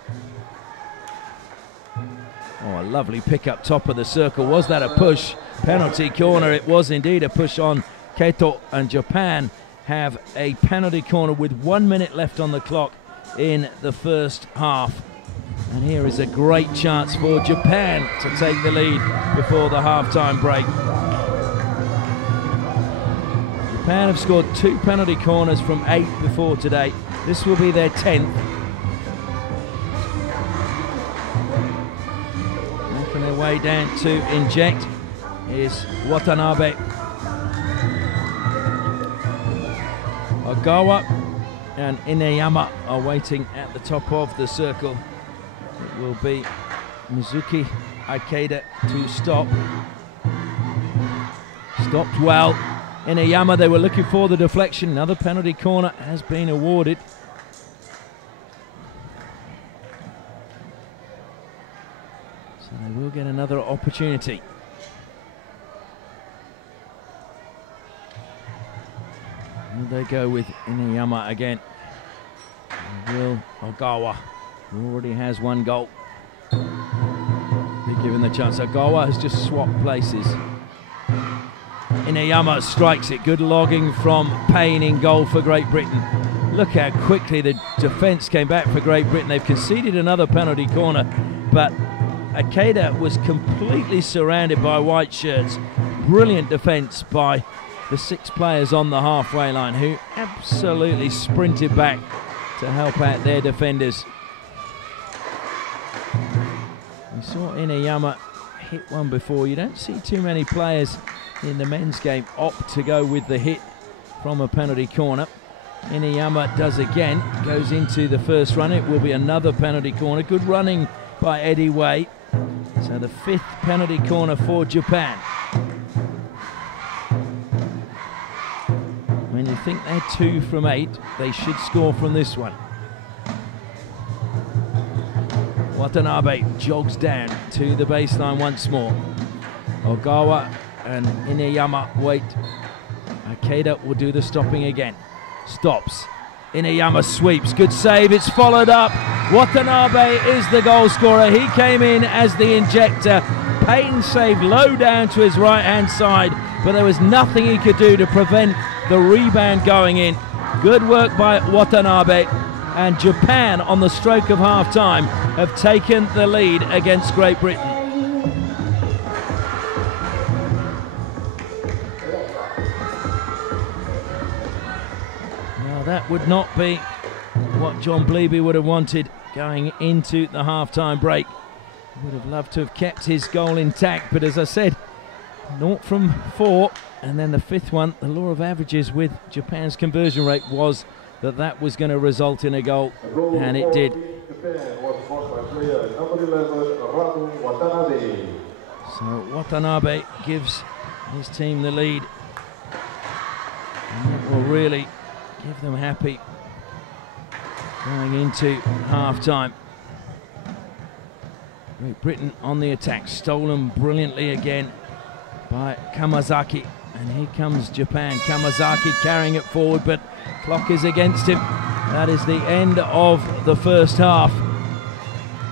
Oh, a lovely pick up top of the circle. Was that a push? Penalty corner. It was indeed a push on Keto, and Japan have a penalty corner with 1 minute left on the clock in the first half. And here is a great chance for Japan to take the lead before the half-time break. Japan have scored 2 penalty corners from 8 before today. This will be their 10th. Making their way down to inject is Watanabe. Ogawa and Ineyama are waiting at the top of the circle. It will be Mizuki Ikeda to stop. Stopped well. Ineyama, they were looking for the deflection. Another penalty corner has been awarded. So they will get another opportunity. Will they go with Ineyama again? Will Ogawa, who already has 1 goal, be given the chance? Ogawa has just swapped places. Ineyama strikes it. Good logging from Payne in goal for Great Britain. Look how quickly the defence came back for Great Britain. They've conceded another penalty corner, but Ikeda was completely surrounded by white shirts. Brilliant defence by the 6 players on the halfway line, who absolutely sprinted back to help out their defenders. We saw Ineyama hit one before. You don't see too many players in the men's game opt to go with the hit from a penalty corner. Ineyama does again, goes into the first run. It will be another penalty corner. Good running by Eddie Way. So the 5th penalty corner for Japan. When you think they're 2 from 8, they should score from this one. Watanabe jogs down to the baseline once more. Ogawa and Ineyama wait. Ikeda will do the stopping again. Stops. Ineyama sweeps. Good save. It's followed up. Watanabe is the goal scorer. He came in as the injector. Payne saved low down to his right-hand side, but there was nothing he could do to prevent the rebound going in. Good work by Watanabe, and Japan on the stroke of half-time have taken the lead against Great Britain. Now that would not be what John Bleeby would have wanted going into the half-time break. He would have loved to have kept his goal intact, but as I said, 0 from 4, and then the 5th one, the law of averages with Japan's conversion rate was that was going to result in a goal, and it did. So Watanabe gives his team the lead, and that will really give them happy going into half-time. Great Britain on the attack, stolen brilliantly again by Kamazaki, and here comes Japan. Kamazaki carrying it forward, but clock is against him. That is the end of the first half,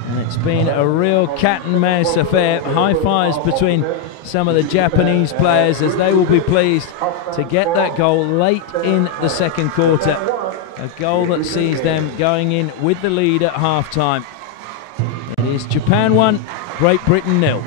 and it's been a real cat and mouse affair. High fives between some of the Japanese players, as they will be pleased to get that goal late in the second quarter, a goal that sees them going in with the lead at half-time. It is Japan 1, Great Britain 0.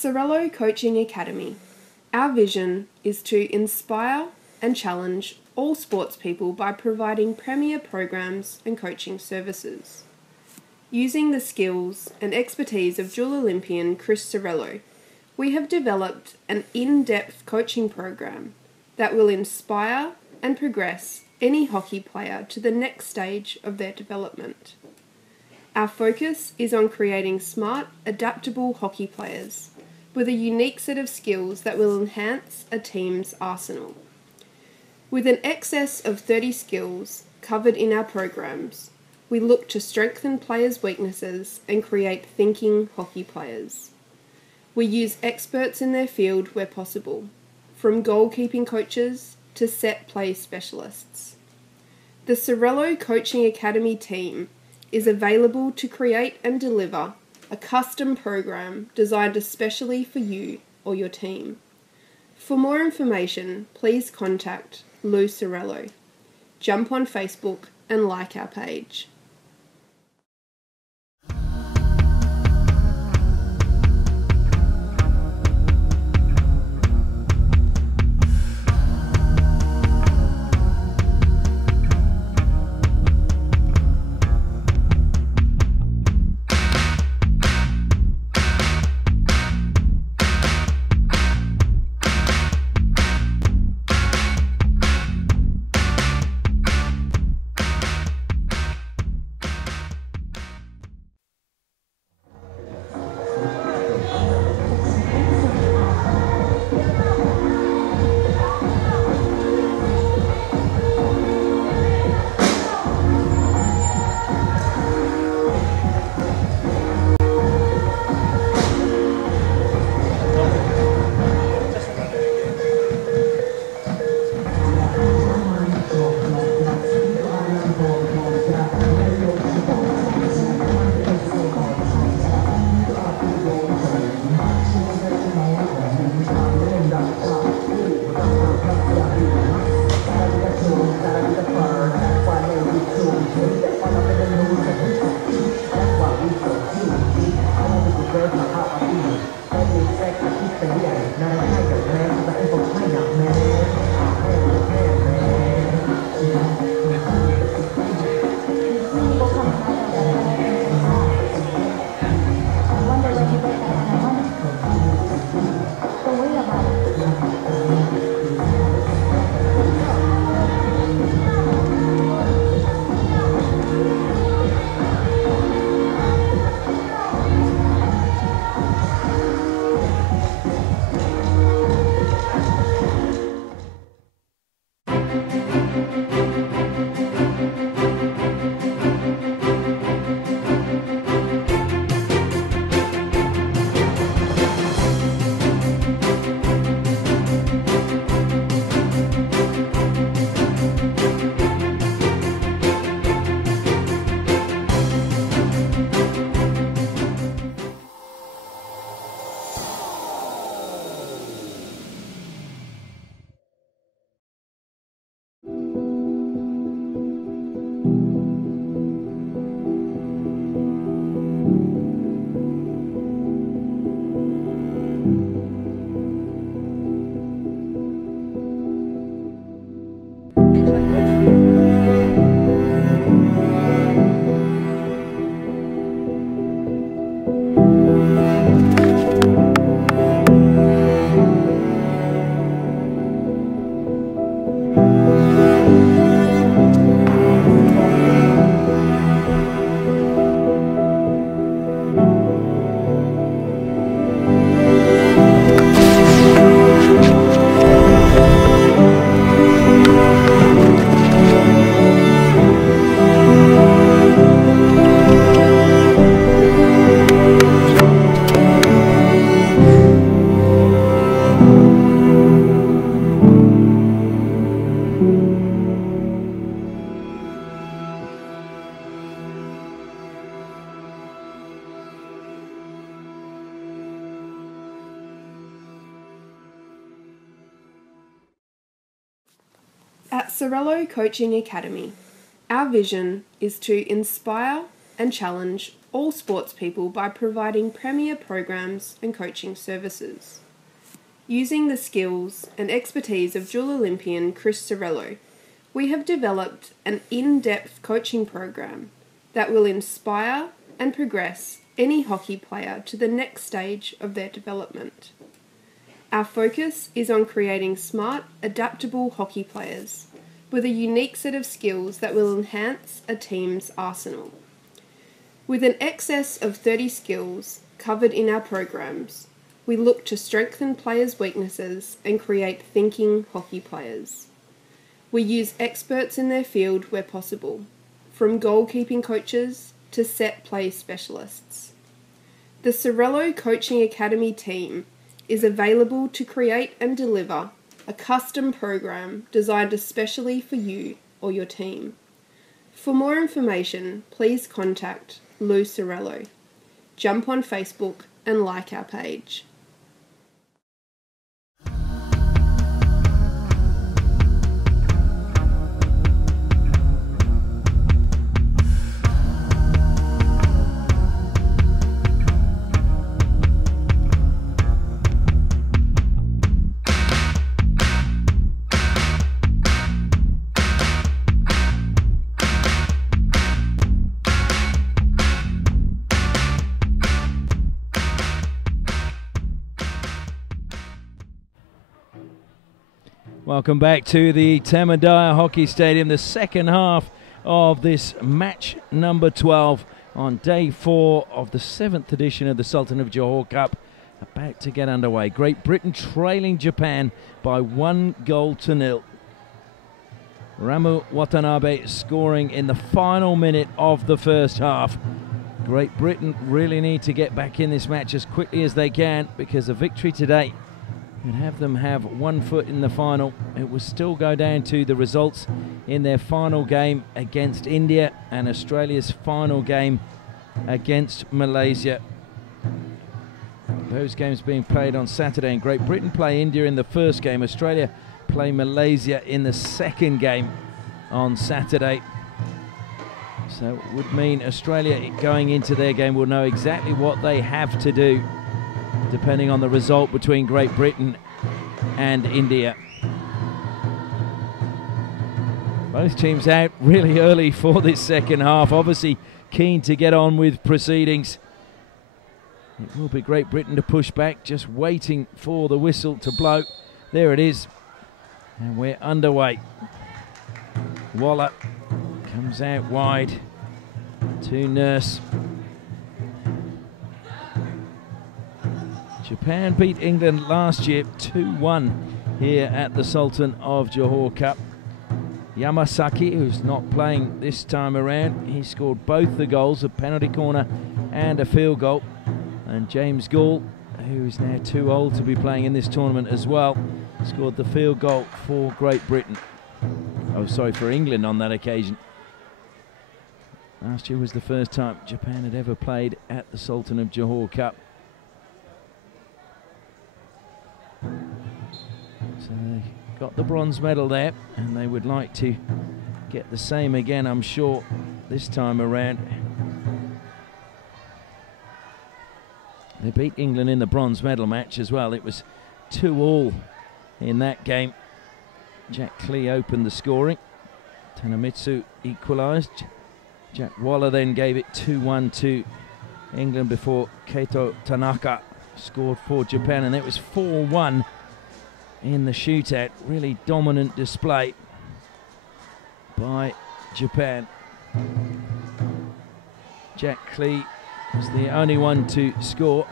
Sorello Coaching Academy, our vision is to inspire and challenge all sports people by providing premier programs and coaching services. Using the skills and expertise of dual Olympian Chris Sorello, we have developed an in-depth coaching program that will inspire and progress any hockey player to the next stage of their development. Our focus is on creating smart, adaptable hockey players with a unique set of skills that will enhance a team's arsenal. With an excess of 30 skills covered in our programs, we look to strengthen players' weaknesses and create thinking hockey players. We use experts in their field where possible, from goalkeeping coaches to set play specialists. The Sorello Coaching Academy team is available to create and deliver a custom program designed especially for you or your team. For more information, please contact Lou Sorello. Jump on Facebook and like our page. At Sorello Coaching Academy, our vision is to inspire and challenge all sports people by providing premier programs and coaching services. Using the skills and expertise of dual Olympian Chris Sorello, we have developed an in-depth coaching program that will inspire and progress any hockey player to the next stage of their development. Our focus is on creating smart, adaptable hockey players with a unique set of skills that will enhance a team's arsenal. With an excess of 30 skills covered in our programs, we look to strengthen players' weaknesses and create thinking hockey players. We use experts in their field where possible, from goalkeeping coaches to set play specialists. The Sorello Coaching Academy team is available to create and deliver a custom program designed especially for you or your team. For more information, please contact Lou Sorello. Jump on Facebook and like our page. Welcome back to the Tamadaya Hockey Stadium, the second half of this match number 12 on day 4 of the 7th edition of the Sultan of Johor Cup, about to get underway. Great Britain trailing Japan by 1-0. Ramu Watanabe scoring in the final minute of the first half. Great Britain really need to get back in this match as quickly as they can, because a victory today would have them have 1 foot in the final. It will still go down to the results in their final game against India and Australia's final game against Malaysia. Those games being played on Saturday, and Great Britain play India in the first game. Australia play Malaysia in the second game on Saturday. So it would mean Australia going into their game will know exactly what they have to do depending on the result between Great Britain and India. Both teams out really early for this second half, obviously keen to get on with proceedings. It will be Great Britain to push back, just waiting for the whistle to blow. There it is, and we're underway. Waller comes out wide to Nurse. Japan beat England last year 2-1 here at the Sultan of Johor Cup. Yamasaki, who's not playing this time around, he scored both the goals, a penalty corner and a field goal. And James Gall, who is now too old to be playing in this tournament as well, scored the field goal for Great Britain. Oh, sorry, for England on that occasion. Last year was the first time Japan had ever played at the Sultan of Johor Cup. So they got the bronze medal there, and they would like to get the same again, I'm sure, this time around. They beat England in the bronze medal match as well. It was 2-2 in that game. Jack Clee opened the scoring. Tanamitsu equalised. Jack Waller then gave it 2-1 to England before Keito Tanaka scored for Japan, and it was 4-1 in the shootout. Really dominant display by Japan. Jack Clee was the only one to score.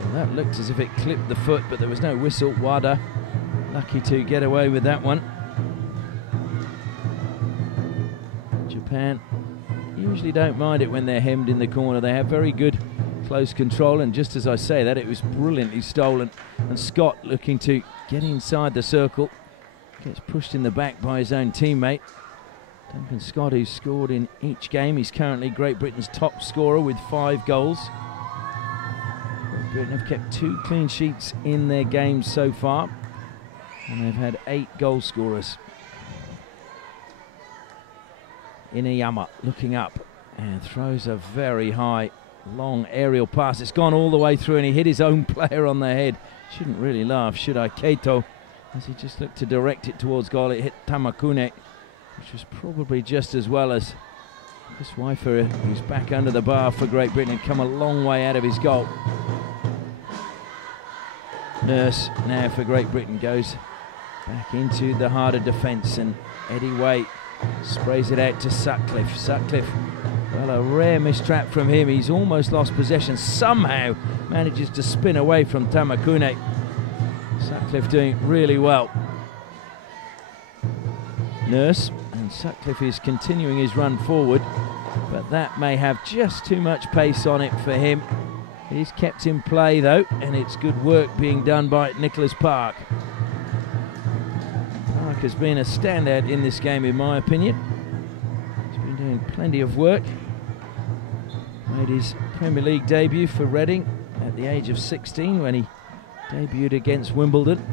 Well, that looked as if it clipped the foot, but there was no whistle. Wada lucky to get away with that one. Japan usually don't mind it when they're hemmed in the corner. They have very good close control, and just as I say that, it was brilliantly stolen. And Scott looking to get inside the circle, gets pushed in the back by his own teammate. Duncan Scott, who's scored in each game. He's currently Great Britain's top scorer with 5 goals. Great Britain have kept 2 clean sheets in their games so far. And they've had 8 goal scorers. Inuyama looking up and throws a very high, long aerial pass. It's gone all the way through and he hit his own player on the head. Shouldn't really laugh, should I? Keito, as he just looked to direct it towards goal, it hit Tamakune, which was probably just as well as Chris Weifer, who's back under the bar for Great Britain and come a long way out of his goal. Nurse now for Great Britain goes back into the harder defence, and Eddie Way sprays it out to Sutcliffe. Sutcliffe, well, a rare mistrap from him. He's almost lost possession, somehow manages to spin away from Tamakune. Sutcliffe doing really well. Nurse, and Sutcliffe is continuing his run forward, but that may have just too much pace on it for him. He's kept in play though, and it's good work being done by Nicholas Park. Park has been a standout in this game in my opinion. He's been doing plenty of work. Made his Premier League debut for Reading at the age of 16 when he debuted against Wimbledon.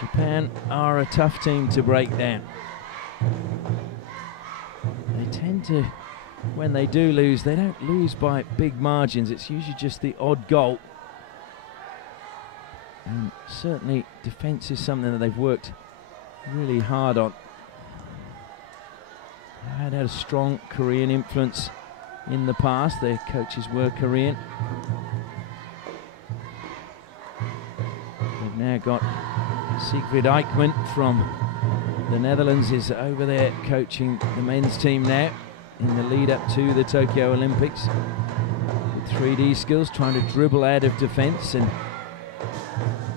Japan are a tough team to break down. They tend to, when they do lose, they don't lose by big margins. It's usually just the odd goal. And certainly defence is something that they've worked really hard on. They had a strong Korean influence in the past. Their coaches were Korean. They've now got Siegfried Eichmann from the Netherlands is over there coaching the men's team now in the lead up to the Tokyo Olympics. With 3D skills, trying to dribble out of defence and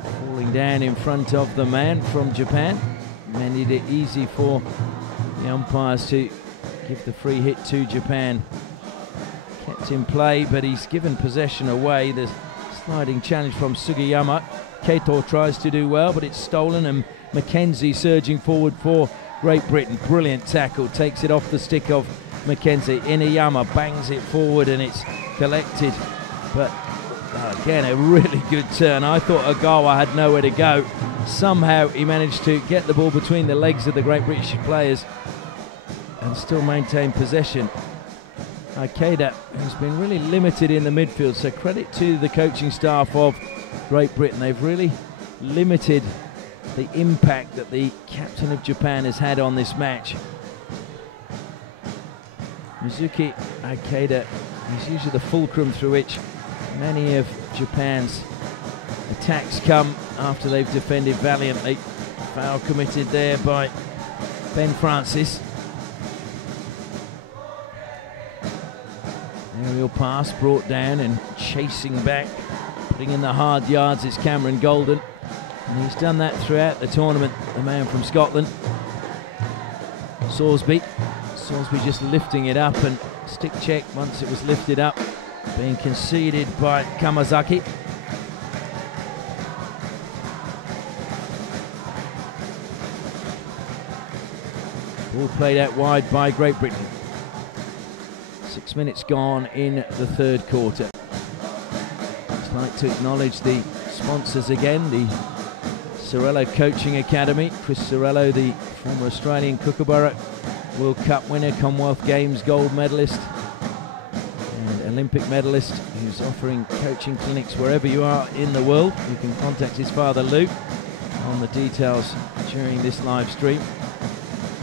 falling down in front of the man from Japan. Made it easy for the umpires to give the free hit to Japan. Kept in play, but he's given possession away. The sliding challenge from Sugiyama. Keito tries to do well, but it's stolen, and Mackenzie surging forward for Great Britain. Brilliant tackle, takes it off the stick of Mackenzie. Inuyama bangs it forward and it's collected, but again a really good turn. I thought Ogawa had nowhere to go. Somehow he managed to get the ball between the legs of the Great British players and still maintain possession. Ikeda has been really limited in the midfield, so credit to the coaching staff of Great Britain. They've really limited the impact that the captain of Japan has had on this match. Mizuki Ikeda is usually the fulcrum through which many of Japan's attacks come after they've defended valiantly. Foul committed there by Ben Francis. Aerial pass brought down and chasing back. Putting in the hard yards is Cameron Golden, and he's done that throughout the tournament, the man from Scotland. Sorsby just lifting it up, and stick check once it was lifted up, being conceded by Kamazaki. Ball played out wide by Great Britain. 6 minutes gone in the third quarter. I'd like to acknowledge the sponsors again, the Sorello Coaching Academy. Chris Sorello, the former Australian Kookaburra World Cup winner, Commonwealth Games gold medalist and Olympic medalist, who's offering coaching clinics wherever you are in the world. You can contact his father Lou on the details during this live stream.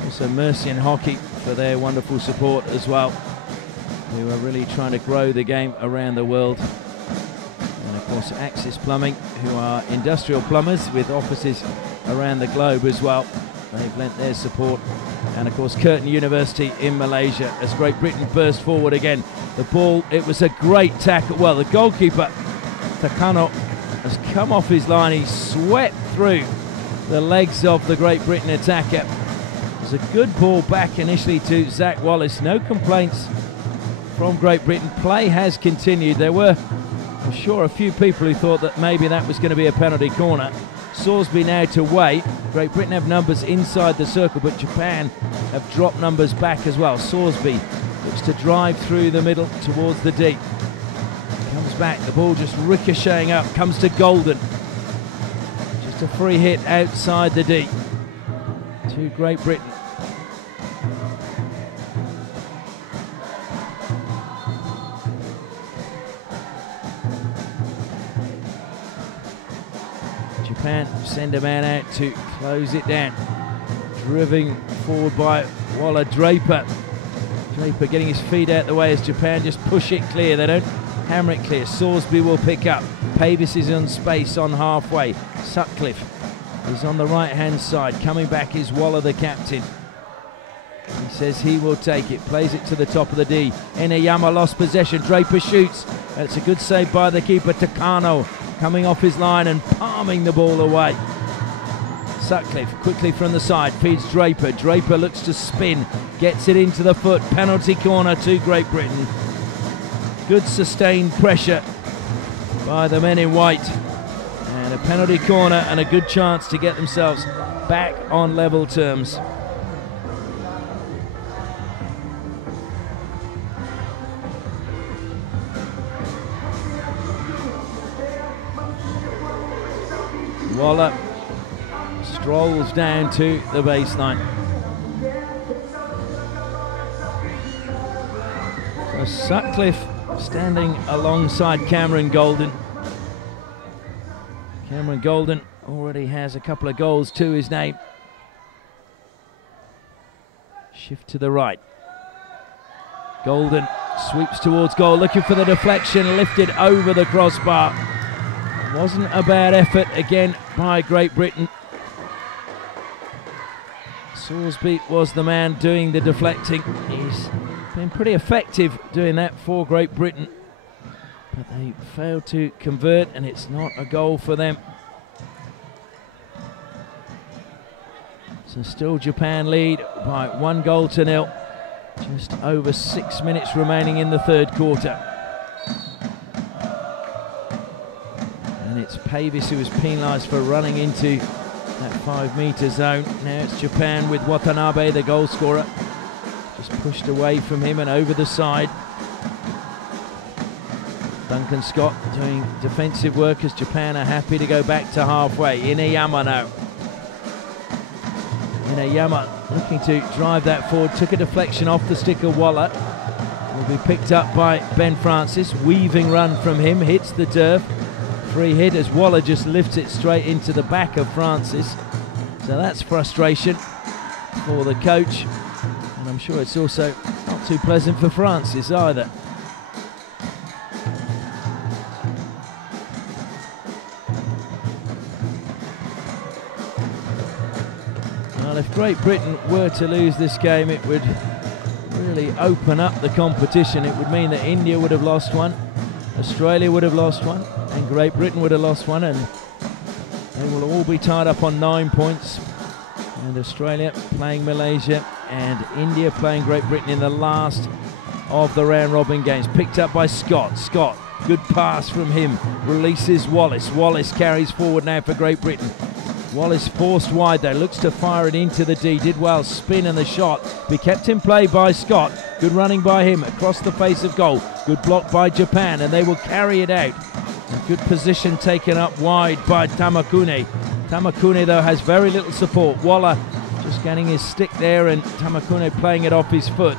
Also Mercian Hockey for their wonderful support as well, who are really trying to grow the game around the world. And of course Axis Plumbing, who are industrial plumbers with offices around the globe as well. They've lent their support. And of course Curtin University in Malaysia, as Great Britain burst forward again. The ball, it was a great tackle. Well, the goalkeeper, Takano, has come off his line. He swept through the legs of the Great Britain attacker. It was a good ball back initially to Zach Wallace. No complaints from Great Britain. Play has continued. There were, for sure, a few people who thought that maybe that was going to be a penalty corner. Sorsby now to wait. Great Britain have numbers inside the circle, but Japan have dropped numbers back as well. Sorsby Looks to drive through the middle towards the D. Comes back, the ball just ricocheting up, comes to Golden. Just a free hit outside the D to Great Britain. Japan send a man out to close it down. Driven forward by Waller Draper. Draper getting his feet out the way as Japan just push it clear. They don't hammer it clear. Salisbury will pick up. Pavis is on space on halfway. Sutcliffe is on the right-hand side. Coming back is Waller, the captain. He says he will take it. Plays it to the top of the D. Ineyama lost possession. Draper shoots. It's a good save by the keeper, Takano. Coming off his line and palming the ball away. Sutcliffe quickly from the side, feeds Draper. Draper looks to spin, gets it into the foot. Penalty corner to Great Britain. Good sustained pressure by the men in white. And a penalty corner and a good chance to get themselves back on level terms. Waller strolls down to the baseline. So Sutcliffe standing alongside Cameron Golden. Cameron Golden already has a couple of goals to his name. Shift to the right. Golden sweeps towards goal, looking for the deflection, lifted over the crossbar. Wasn't a bad effort again by Great Britain. Salisbury was the man doing the deflecting. He's been pretty effective doing that for Great Britain. But they failed to convert, and it's not a goal for them. So still Japan lead by 1-0. Just over 6 minutes remaining in the third quarter. And it's Pavis who was penalised for running into that 5-metre zone. Now it's Japan with Watanabe, the goal scorer. Just pushed away from him and over the side. Duncan Scott doing defensive work as Japan are happy to go back to halfway. Ineyama now. Ineyama looking to drive that forward. Took a deflection off the stick of Waller. Will be picked up by Ben Francis. Weaving run from him. Hits the turf. Free hit as Waller just lifts it straight into the back of Francis. So that's frustration for the coach. And I'm sure it's also not too pleasant for Francis either. Well, if Great Britain were to lose this game, it would really open up the competition. It would mean that India would have lost one, Australia would have lost one, and Great Britain would have lost one, and they will all be tied up on 9 points. And Australia playing Malaysia and India playing Great Britain in the last of the round-robin games. Picked up by Scott. Scott, good pass from him. Releases Wallace. Wallace carries forward now for Great Britain. Wallace forced wide though. Looks to fire it into the D. Did well. Spin and the shot. Be kept in play by Scott. Good running by him across the face of goal. Good block by Japan, and they will carry it out. A good position taken up wide by Tamakune. Tamakune though has very little support. Waller just getting his stick there, and Tamakune playing it off his foot.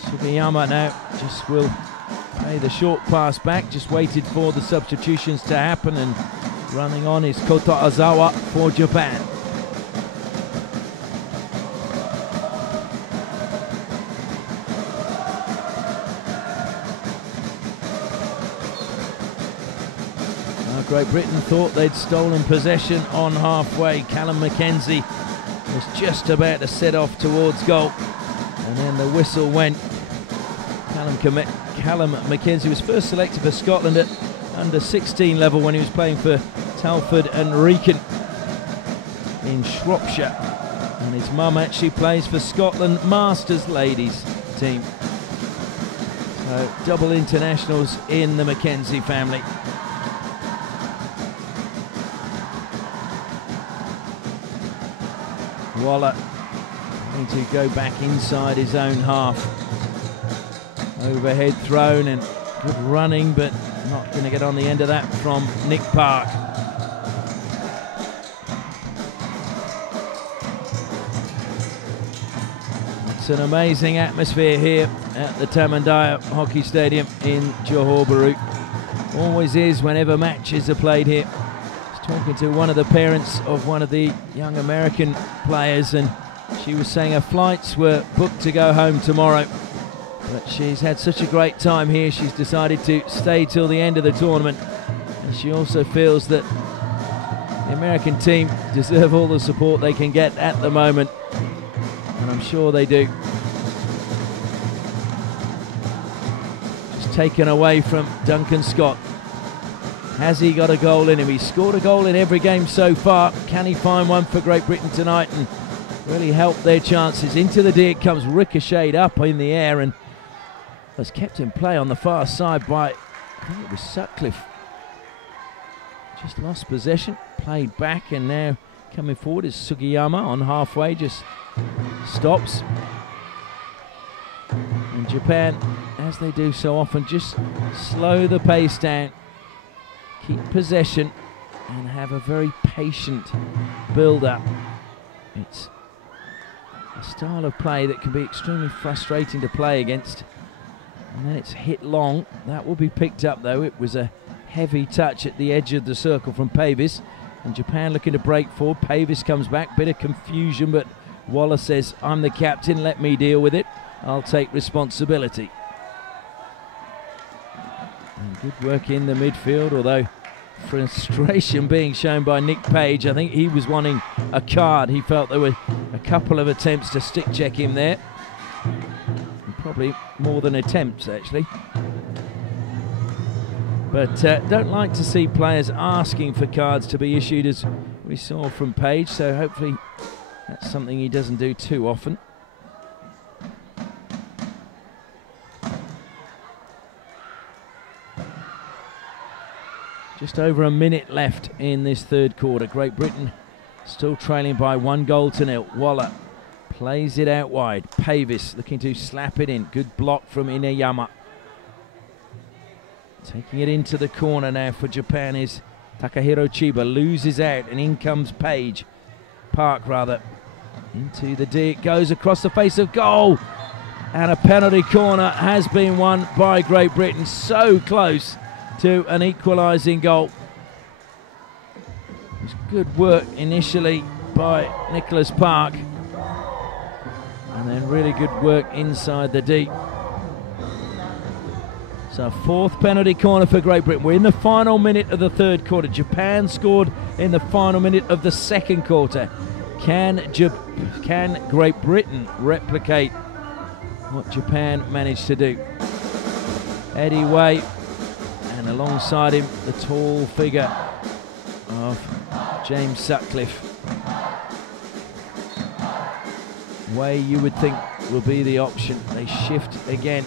Sugiyama now just will play the short pass back. Just waited for the substitutions to happen, and running on is Kota Azawa for Japan. Great Britain thought they'd stolen possession on halfway. Callum Mackenzie was just about to set off towards goal, and then the whistle went. Callum Mackenzie was first selected for Scotland at under 16 level when he was playing for Telford and Wrekin in Shropshire, and his mum actually plays for Scotland Masters ladies team. So double internationals in the Mackenzie family. Waller looking to go back inside his own half. Overhead thrown and good running, but not going to get on the end of that from Nick Park. It's an amazing atmosphere here at the Tamandaya Hockey Stadium in Johor Bahru. Always is whenever matches are played here. I was talking to one of the parents of one of the young American players, and she was saying her flights were booked to go home tomorrow, but she's had such a great time here, she's decided to stay till the end of the tournament. And she also feels that the American team deserve all the support they can get at the moment, and I'm sure they do. Just taken away from Duncan Scott. Has he got a goal in him? He's scored a goal in every game so far. Can he find one for Great Britain tonight and really help their chances? Into the D it comes, ricocheted up in the air, and was kept in play on the far side by, I think it was Sutcliffe. Just lost possession, played back, and now coming forward is Sugiyama on halfway, just stops. And Japan, as they do so often, just slow the pace down, keep possession, and have a very patient build-up. It's a style of play that can be extremely frustrating to play against. And then it's hit long. That will be picked up though. It was a heavy touch at the edge of the circle from Pavis. And Japan looking to break forward. Pavis comes back. Bit of confusion, but Wallace says, I'm the captain, let me deal with it. I'll take responsibility. And good work in the midfield, although frustration being shown by Nick Page. I think he was wanting a card. He felt there were a couple of attempts to stick check him there. And probably more than attempts, actually. But don't like to see players asking for cards to be issued, as we saw from Page, so hopefully that's something he doesn't do too often. Just over a minute left in this third quarter. Great Britain still trailing by 1-0. Waller plays it out wide. Pavis looking to slap it in. Good block from Ineyama. Taking it into the corner now for Japan is Takahiro Chiba. Loses out, and in comes Page. Park, rather. Into the D it goes, across the face of goal. And a penalty corner has been won by Great Britain. So close to an equalising goal. It was good work initially by Nicholas Park, and then really good work inside the D. So fourth penalty corner for Great Britain. We're in the final minute of the third quarter. Japan scored in the final minute of the second quarter. Can Great Britain replicate what Japan managed to do? Eddie Way, and alongside him the tall figure of James Sutcliffe. Way, you would think, will be the option. They shift again.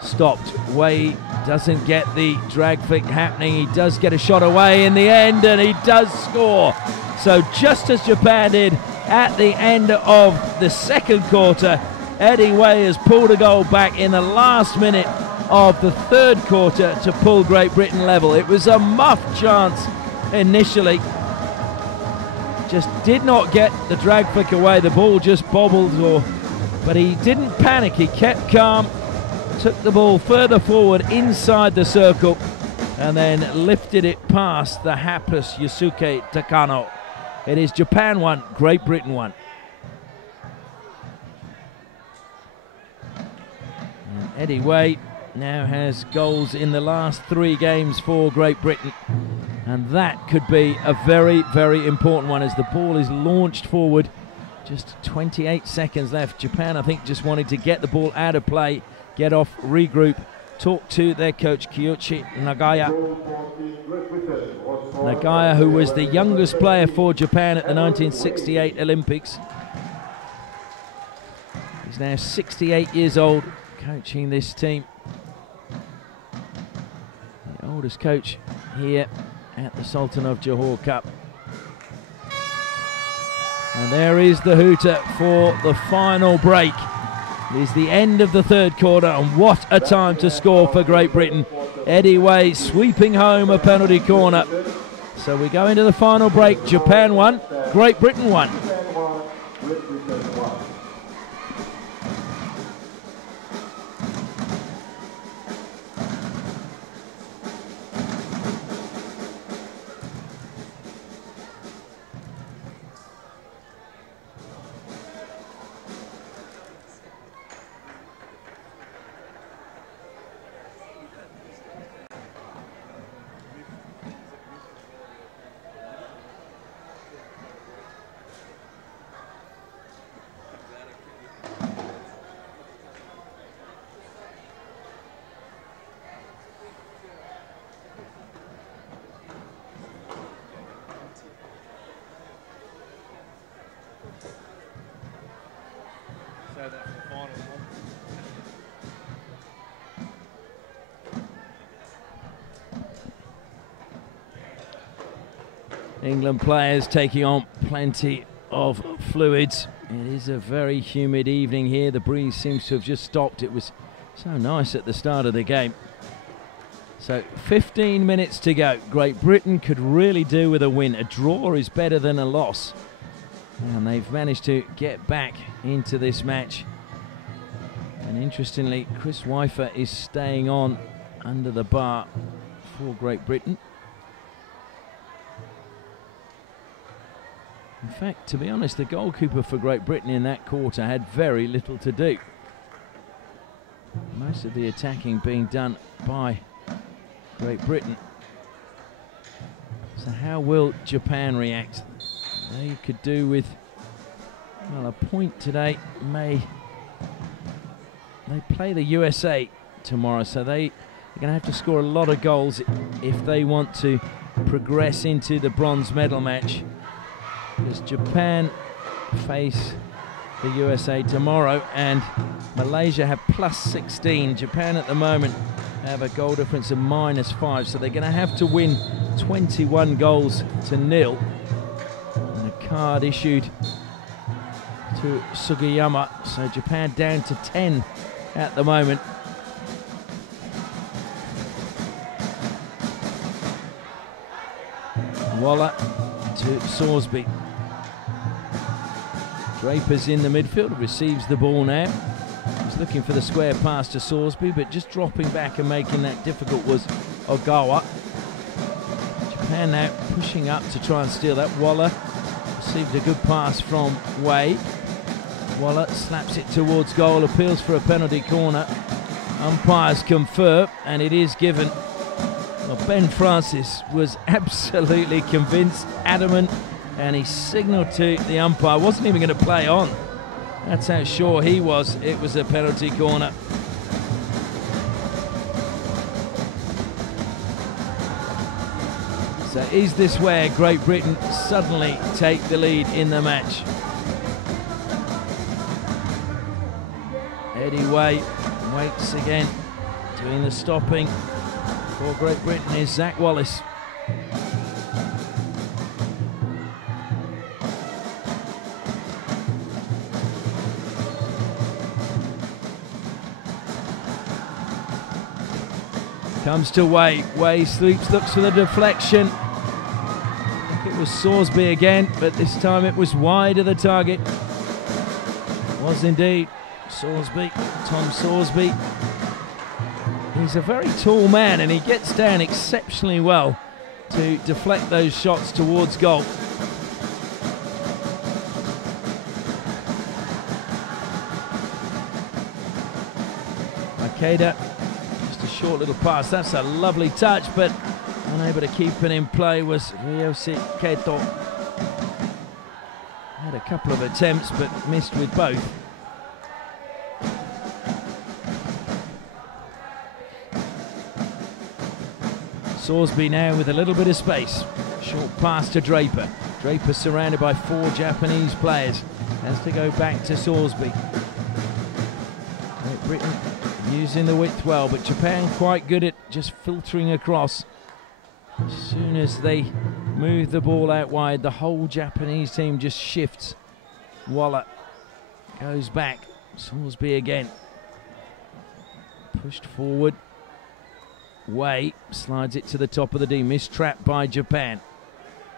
Stopped. Way doesn't get the drag flick happening. He does get a shot away in the end, and he does score. So just as Japan did at the end of the second quarter, Eddie Way has pulled a goal back in the last minute of the third quarter to pull Great Britain level. It was a muff chance initially. Just did not get the drag flick away. The ball just bobbled, but he didn't panic. He kept calm, took the ball further forward inside the circle, and then lifted it past the hapless Yusuke Takano. It is Japan 1, Great Britain 1. And Eddie Way now has goals in the last 3 games for Great Britain, and that could be a very, very important one as the ball is launched forward. Just 28 seconds left. Japan, I think, just wanted to get the ball out of play, get off, regroup, talk to their coach Kiyoshi Nagaya. Nagaya, who was the youngest player for Japan at the 1968 Olympics. He's now 68 years old, coaching this team. The oldest coach here at the Sultan of Johor Cup. And there is the hooter for the final break. It is the end of the third quarter, and what a time to score for Great Britain. Eddie Way sweeping home a penalty corner. So we go into the final break. Japan won, Great Britain won. England players taking on plenty of fluids. It is a very humid evening here. The breeze seems to have just stopped. It was so nice at the start of the game. So 15 minutes to go. Great Britain could really do with a win. A draw is better than a loss. And they've managed to get back into this match. And interestingly, Chris Weifer is staying on under the bar for Great Britain. In fact, to be honest, the goalkeeper for Great Britain in that quarter had very little to do. Most of the attacking being done by Great Britain. So how will Japan react? They could do with, well, a point today. They play the USA tomorrow, so they're going to have to score a lot of goals if they want to progress into the bronze medal match. Because Japan face the USA tomorrow, and Malaysia have +16. Japan at the moment have a goal difference of -5, so they're going to have to win 21 goals to nil. And a card issued to Sugiyama, so Japan down to 10 at the moment. Waller to Sorsby. Draper's in the midfield, receives the ball now. He's looking for the square pass to Sorsby, but just dropping back and making that difficult was Ogawa. Japan now pushing up to try and steal that. Waller received a good pass from Way. Waller slaps it towards goal, appeals for a penalty corner. Umpires confirm, and it is given. Well, Ben Francis was absolutely convinced, adamant, and he signalled to the umpire, wasn't even going to play on. That's how sure he was it was a penalty corner. So is this where Great Britain suddenly take the lead in the match? Eddie Way waits again, doing the stopping. For Great Britain is Zach Wallace. Comes to Way. Way sweeps, looks for the deflection. I think it was Sorsby again, but this time it was wide of the target. It was indeed Sorsby, Tom Sorsby. He's a very tall man, and he gets down exceptionally well to deflect those shots towards goal. Makeda, just a short little pass. That's a lovely touch, but unable to keep it in play was Ryoshi Keito. Had a couple of attempts, but missed with both. Sorsby now with a little bit of space. Short pass to Draper. Draper surrounded by 4 Japanese players. Has to go back to Sorsby. Great Britain using the width well, but Japan quite good at just filtering across. As soon as they move the ball out wide, the whole Japanese team just shifts Waller goes back. Salisbury again. Pushed forward. Wei slides it to the top of the D. Mistrapped by Japan.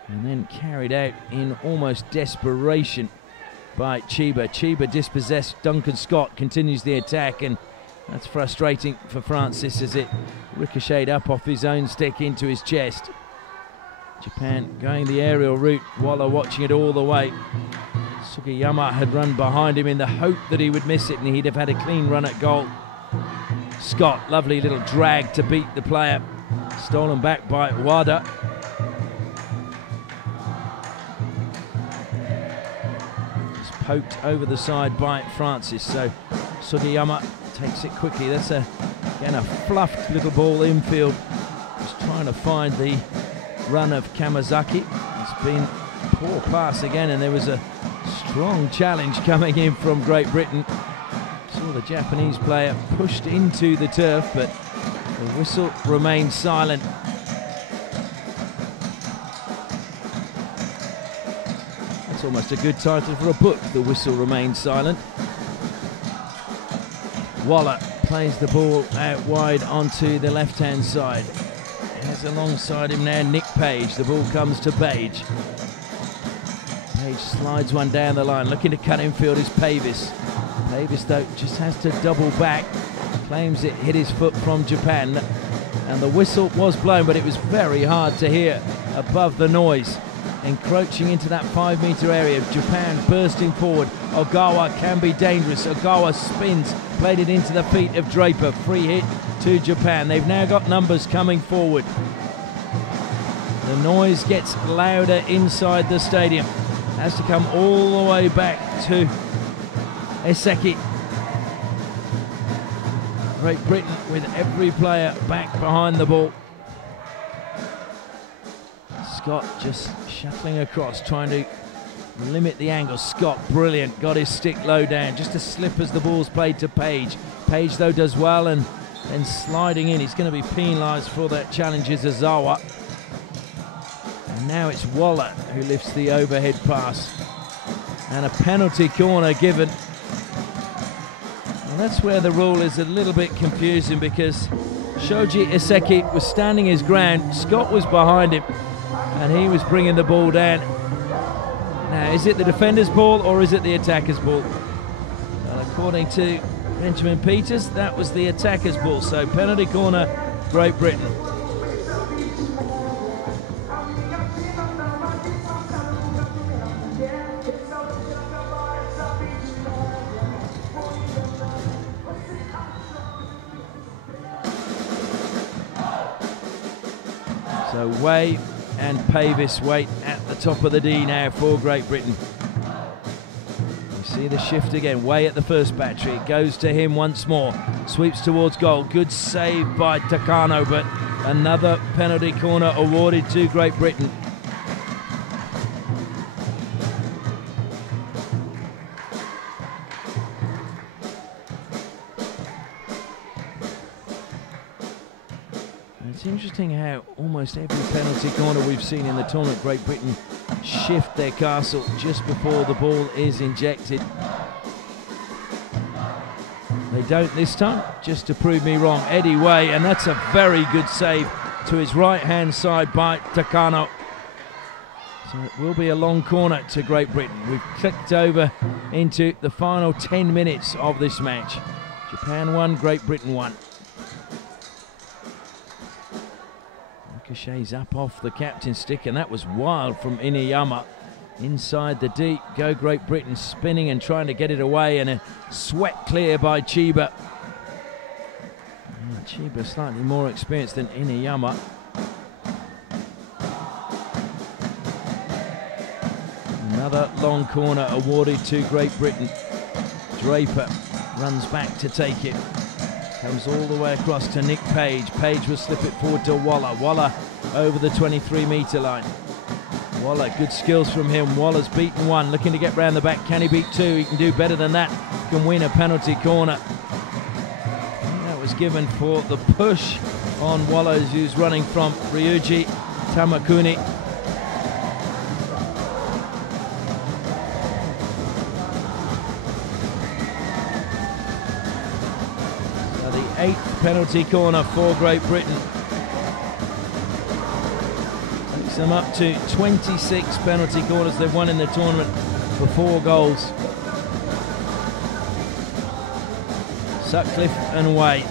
And then carried out in almost desperation by Chiba. Chiba dispossessed. Duncan Scott continues the attack, and that's frustrating for Francis as it ricocheted up off his own stick into his chest. Japan going the aerial route. Waller watching it all the way. Sugiyama had run behind him in the hope that he would miss it and he'd have had a clean run at goal. Scott, lovely little drag to beat the player. Stolen back by Wada. It's poked over the side by Francis, so Sugiyama takes it quickly. That's again a fluffed little ball infield. Just trying to find the run of Kamazaki. It's been a poor pass again, and there was a strong challenge coming in from Great Britain. Saw the Japanese player pushed into the turf, but the whistle remained silent. That's almost a good title for a book, The Whistle Remained Silent. Waller plays the ball out wide onto the left-hand side. Has alongside him now Nick Page. The ball comes to Page. Page slides one down the line. Looking to cut infield is Pavis. Pavis, though, just has to double back. Claims it hit his foot from Japan. And the whistle was blown, but it was very hard to hear above the noise. Encroaching into that 5-metre area. Japan bursting forward. Ogawa can be dangerous. Ogawa spins. Played it into the feet of Draper. Free hit to Japan. They've now got numbers coming forward. The noise gets louder inside the stadium. Has to come all the way back to Eseki. Great Britain with every player back behind the ball. Scott just shuffling across, trying to limit the angle. Scott, brilliant, got his stick low down, just a slip as the ball's played to Page. Page, though, does well, and then sliding in. He's going to be penalised for that challenge is Azawa. And now it's Waller who lifts the overhead pass. And a penalty corner given. And that's where the rule is a little bit confusing, because Shoji Iseki was standing his ground. Scott was behind him, and he was bringing the ball down. Now, is it the defender's ball or is it the attacker's ball? Well, according to Benjamin Peters, that was the attacker's ball. So penalty corner, Great Britain. So Way and Pavis wait at the top of the D now for Great Britain. You see the shift again. Way at the first battery. It goes to him once more. Sweeps towards goal. Good save by Takano, but another penalty corner awarded to Great Britain. It's interesting how almost every penalty corner we've seen in the tournament, Great Britain shift their castle just before the ball is injected. They don't this time, just to prove me wrong. Eddie Way, and that's a very good save to his right-hand side by Takano. So it will be a long corner to Great Britain. We've clicked over into the final 10 minutes of this match. Japan won, Great Britain won. Ricochets up off the captain's stick, and that was wild from Inuyama. Inside the deep, go Great Britain, spinning and trying to get it away, and a swept clear by Chiba. Chiba slightly more experienced than Inuyama. Another long corner awarded to Great Britain. Draper runs back to take it. Comes all the way across to Nick Page. Page will slip it forward to Waller. Waller over the 23-metre line. Waller, good skills from him. Waller's beaten one, looking to get round the back. Can he beat two? He can do better than that. He can win a penalty corner. And that was given for the push on Waller, who's running from Ryuji Tamakuni. 8th penalty corner for Great Britain. Takes them up to 26 penalty corners they've won in the tournament for 4 goals. Sutcliffe and Way.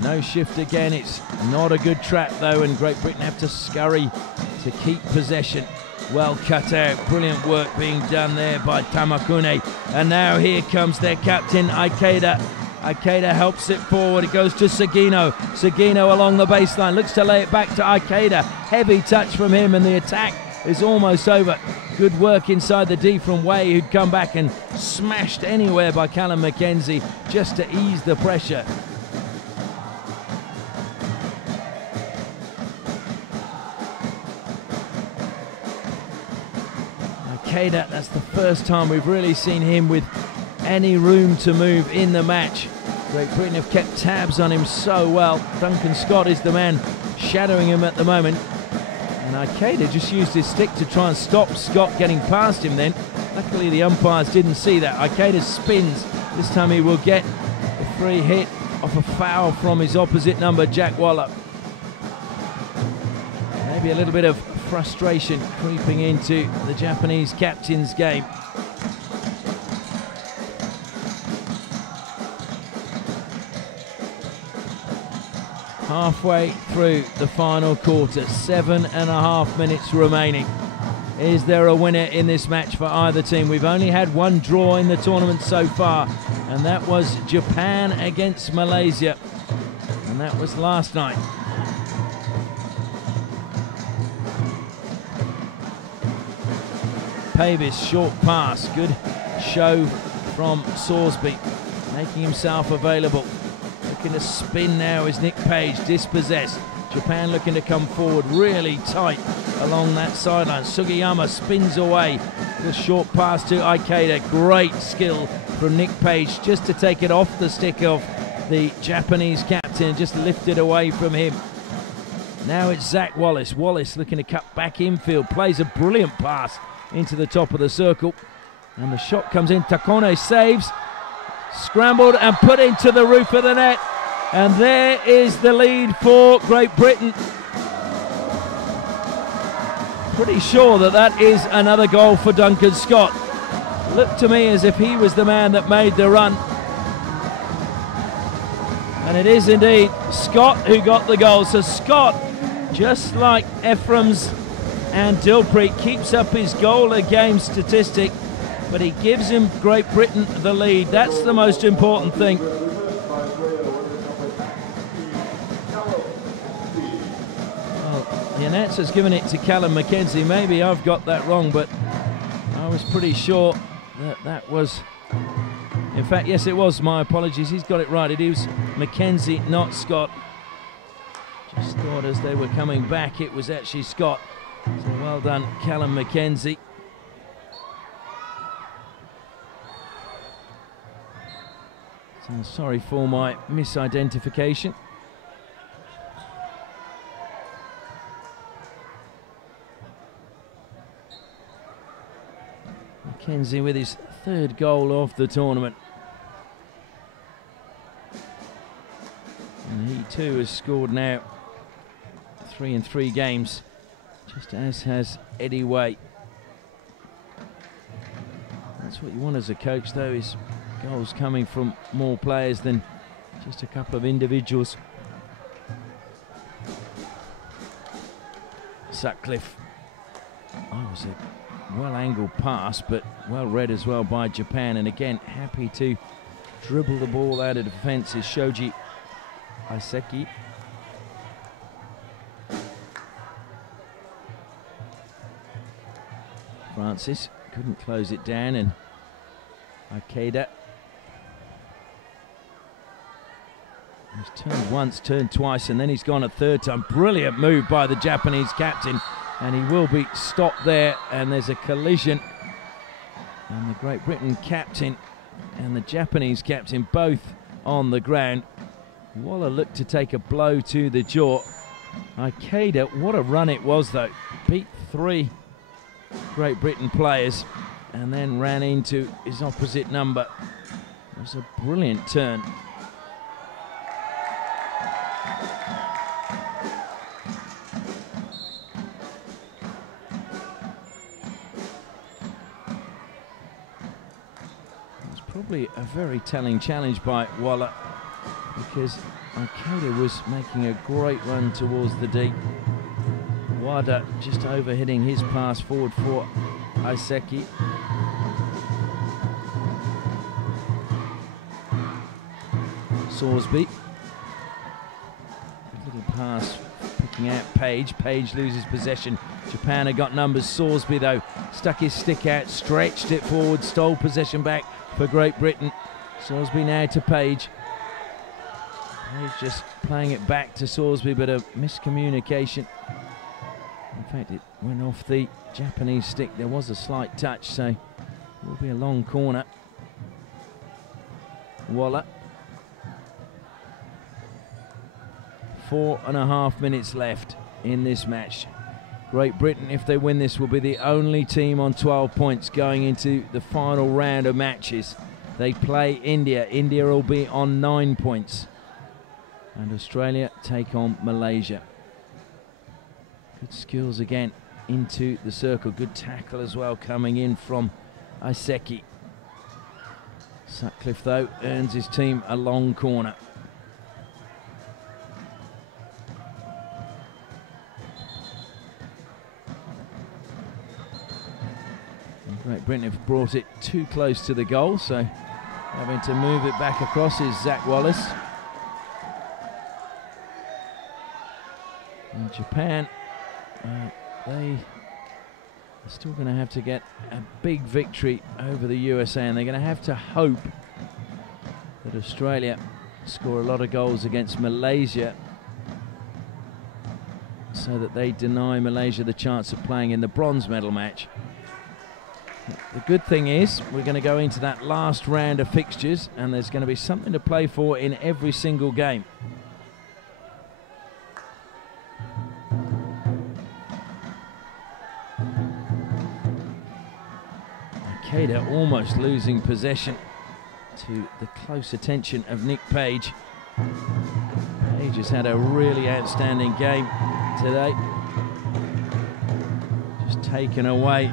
No shift again. It's not a good trap though, and Great Britain have to scurry to keep possession. Well cut out, brilliant work being done there by Tamakune. And now here comes their captain, Ikeda. Ikeda helps it forward, it goes to Sagino. Sagino along the baseline, looks to lay it back to Ikeda. Heavy touch from him and the attack is almost over. Good work inside the D from Way, who'd come back and smashed anywhere by Callum McKenzie just to ease the pressure. Ikeda, that's the first time we've really seen him with any room to move in the match. Great Britain have kept tabs on him so well. Duncan Scott is the man shadowing him at the moment. And Ikeda just used his stick to try and stop Scott getting past him then. Luckily the umpires didn't see that. Ikeda spins. This time he will get the free hit off a foul from his opposite number, Jack Waller. Maybe a little bit of frustration creeping into the Japanese captain's game. Halfway through the final quarter, 7.5 minutes remaining. Is there a winner in this match for either team? We've only had one draw in the tournament so far, and that was Japan against Malaysia, and that was last night. Pavis, short pass, good show from Sorsby, making himself available. Looking to spin now is Nick Page, dispossessed. Japan looking to come forward really tight along that sideline. Sugiyama spins away. The short pass to Ikeda. Great skill from Nick Page just to take it off the stick of the Japanese captain, just lift it away from him. Now it's Zach Wallace. Wallace looking to cut back infield, plays a brilliant pass into the top of the circle. And the shot comes in. Takone saves. Scrambled and put into the roof of the net. And there is the lead for Great Britain. Pretty sure that that is another goal for Duncan Scott. Looked to me as if he was the man that made the run. And it is indeed Scott who got the goal. So Scott, just like Ephraim's and Dilpreet, keeps up his goal a game statistic, but he gives him Great Britain the lead. That's the most important thing. Well, the announcer's given it to Callum McKenzie. Maybe I've got that wrong, but I was pretty sure that that was... In fact, yes, it was. My apologies. He's got it right. It was McKenzie, not Scott. Just thought as they were coming back, it was actually Scott. So well done, Callum McKenzie. So sorry for my misidentification. McKenzie with his third goal of the tournament. And he too has scored now 3 in 3 games, just as has Eddie Way. That's what you want as a coach though, is goals coming from more players than just a couple of individuals. Sutcliffe. Oh, it was a well-angled pass, but well read as well by Japan. And again, happy to dribble the ball out of defence is Shoji Iseki. Francis couldn't close it down, and Ikeda. He's turned once, turned twice, and then he's gone a third time. Brilliant move by the Japanese captain, and he will be stopped there, and there's a collision. And the Great Britain captain and the Japanese captain both on the ground. Waller looked to take a blow to the jaw. Ikeda, what a run it was though. Beat 3 Great Britain players and then ran into his opposite number. It was a brilliant turn. It's probably a very telling challenge by Waller, because Ikeda was making a great run towards the deep. Wada just overhitting his pass forward for Iseki. Sorsby. Little pass picking out Page. Page loses possession. Japan have got numbers. Sorsby, though, stuck his stick out, stretched it forward, stole possession back for Great Britain. Sorsby now to Page. Page just playing it back to Sorsby, but a miscommunication. In fact, it went off the Japanese stick. There was a slight touch, so it will be a long corner. Waller. 4.5 minutes left in this match. Great Britain, if they win this, will be the only team on 12 points going into the final round of matches. They play India. India will be on 9 points. And Australia take on Malaysia. Good skills again into the circle. Good tackle as well coming in from Iseki. Sutcliffe, though, earns his team a long corner. And Great Britain have brought it too close to the goal, so having to move it back across is Zach Wallace. And Japan, they are still going to have to get a big victory over the USA, and they're going to have to hope that Australia score a lot of goals against Malaysia so that they deny Malaysia the chance of playing in the bronze medal match. The good thing is we're going to go into that last round of fixtures, and there's going to be something to play for in every single game. Ikeda almost losing possession to the close attention of Nick Page. Page has had a really outstanding game today. Just taken away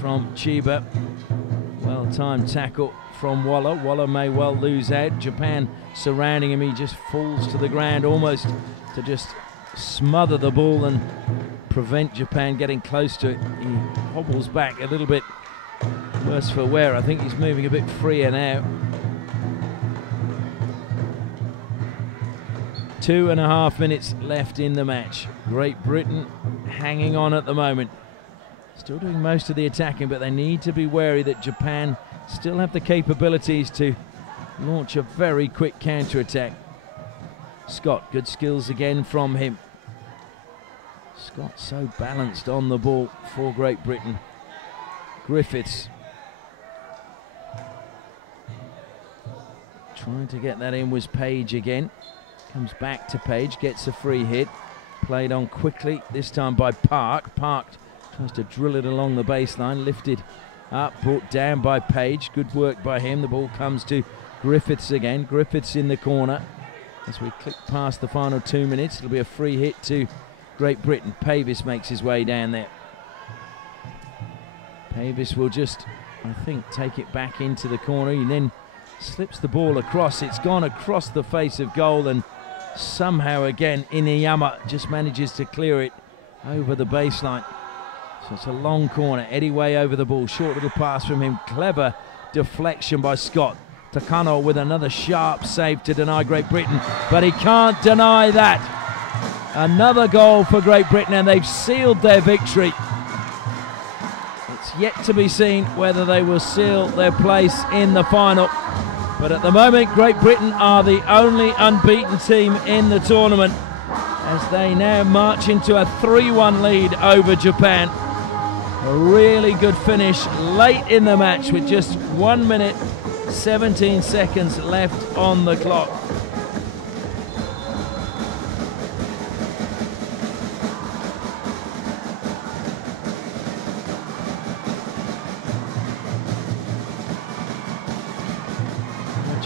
from Chiba. Well-timed tackle from Waller. Waller may well lose out. Japan surrounding him. He just falls to the ground almost to just smother the ball and prevent Japan getting close to it. He hobbles back a little bit. Worse for wear. I think he's moving a bit freer now. 2.5 minutes left in the match. Great Britain hanging on at the moment. Still doing most of the attacking, but they need to be wary that Japan still have the capabilities to launch a very quick counter-attack. Scott, good skills again from him. Scott so balanced on the ball for Great Britain. Griffiths trying to get that in was Page again. Comes back to Page, gets a free hit. Played on quickly, this time by Park. Park tries to drill it along the baseline. Lifted up, brought down by Page. Good work by him. The ball comes to Griffiths again. Griffiths in the corner. As we click past the final 2 minutes, it'll be a free hit to Great Britain. Pavis makes his way down there. Pavis will just, I think, take it back into the corner. He then slips the ball across. It's gone across the face of goal, and somehow again Inuyama just manages to clear it over the baseline. So it's a long corner. Eddie way over the ball. Short little pass from him. Clever deflection by Scott. Takano with another sharp save to deny Great Britain, but he can't deny that. Another goal for Great Britain, and they've sealed their victory. It's yet to be seen whether they will seal their place in the final. But at the moment, Great Britain are the only unbeaten team in the tournament as they now march into a 3-1 lead over Japan. A really good finish late in the match with just 1 minute 17 seconds left on the clock.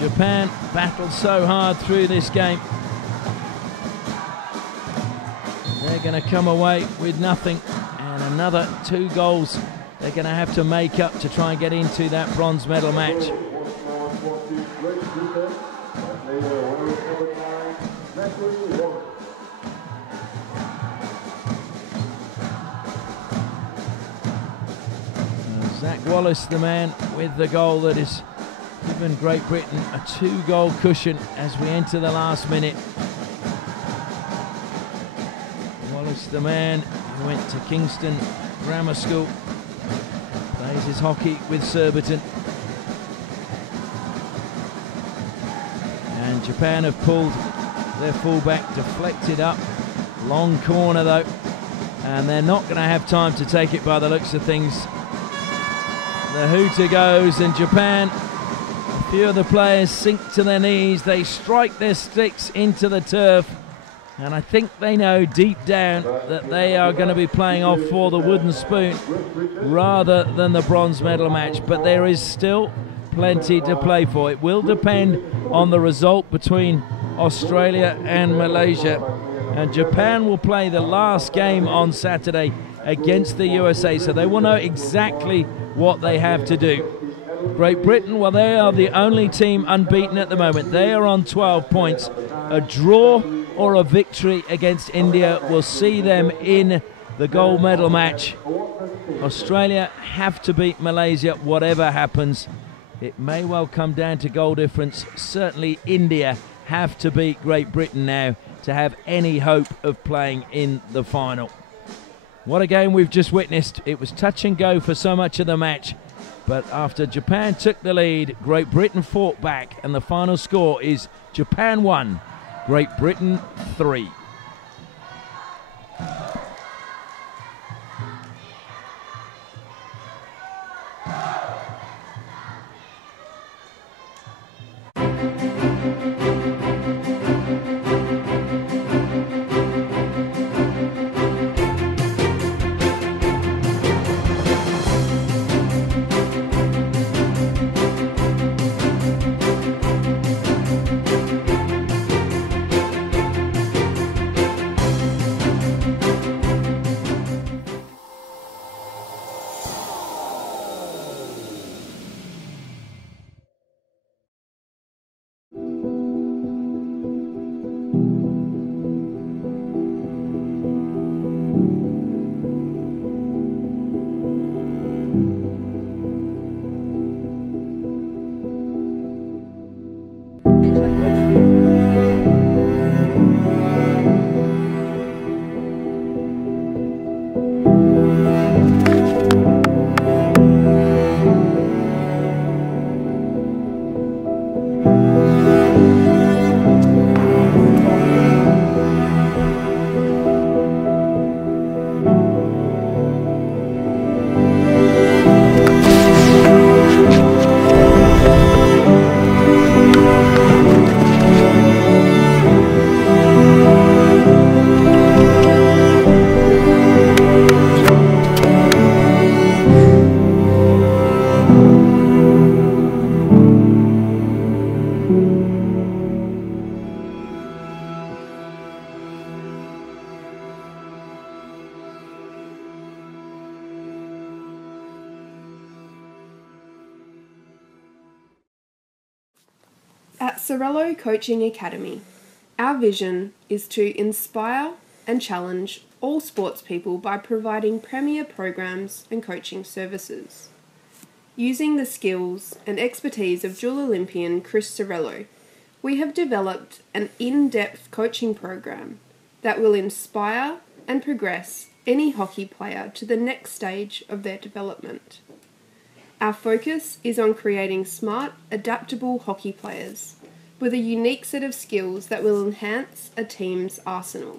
Japan battled so hard through this game. They're going to come away with nothing, and another 2 goals they're going to have to make up to try and get into that bronze medal match. Zach Wallace, the man with the goal that has given Great Britain a 2-goal cushion as we enter the last minute. Wallace, the man who went to Kingston Grammar School, plays his hockey with Surbiton. And Japan have pulled their fullback, deflected up. Long corner though, and they're not going to have time to take it by the looks of things. The hooter goes, and Japan, a few of the players sink to their knees. They strike their sticks into the turf, and I think they know deep down that they are going to be playing off for the wooden spoon rather than the bronze medal match. But there is still plenty to play for. It will depend on the result between Australia and Malaysia, and Japan will play the last game on Saturday against the USA, so they will know exactly what they have to do. Great Britain, well, they are the only team unbeaten at the moment. They are on 12 points. A draw or a victory against India will see them in the gold medal match. Australia have to beat Malaysia whatever happens. It may well come down to goal difference. Certainly India have to beat Great Britain now to have any hope of playing in the final. What a game we've just witnessed. It was touch and go for so much of the match, but after Japan took the lead, Great Britain fought back, and the final score is Japan 1, Great Britain 3. At Sorello Coaching Academy, our vision is to inspire and challenge all sports people by providing premier programs and coaching services. Using the skills and expertise of dual Olympian Chris Sorello, we have developed an in-depth coaching program that will inspire and progress any hockey player to the next stage of their development. Our focus is on creating smart, adaptable hockey players with a unique set of skills that will enhance a team's arsenal.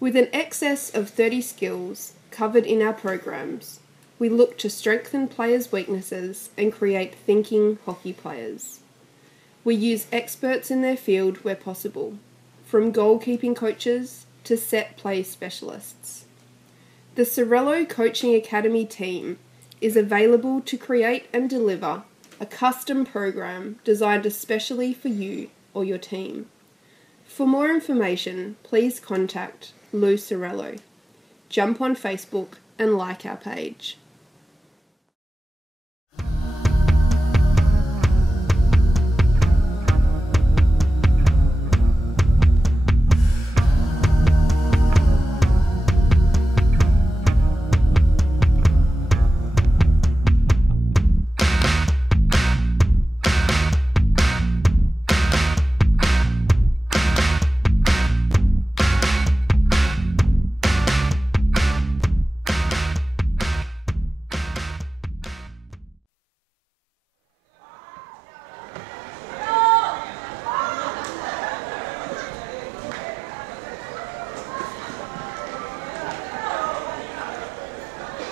With an excess of 30 skills covered in our programs, we look to strengthen players' weaknesses and create thinking hockey players. We use experts in their field where possible, from goalkeeping coaches to set play specialists. The Sorello Coaching Academy team is available to create and deliver a custom program designed especially for you or your team. For more information, please contact Lou Sorello. Jump on Facebook and like our page.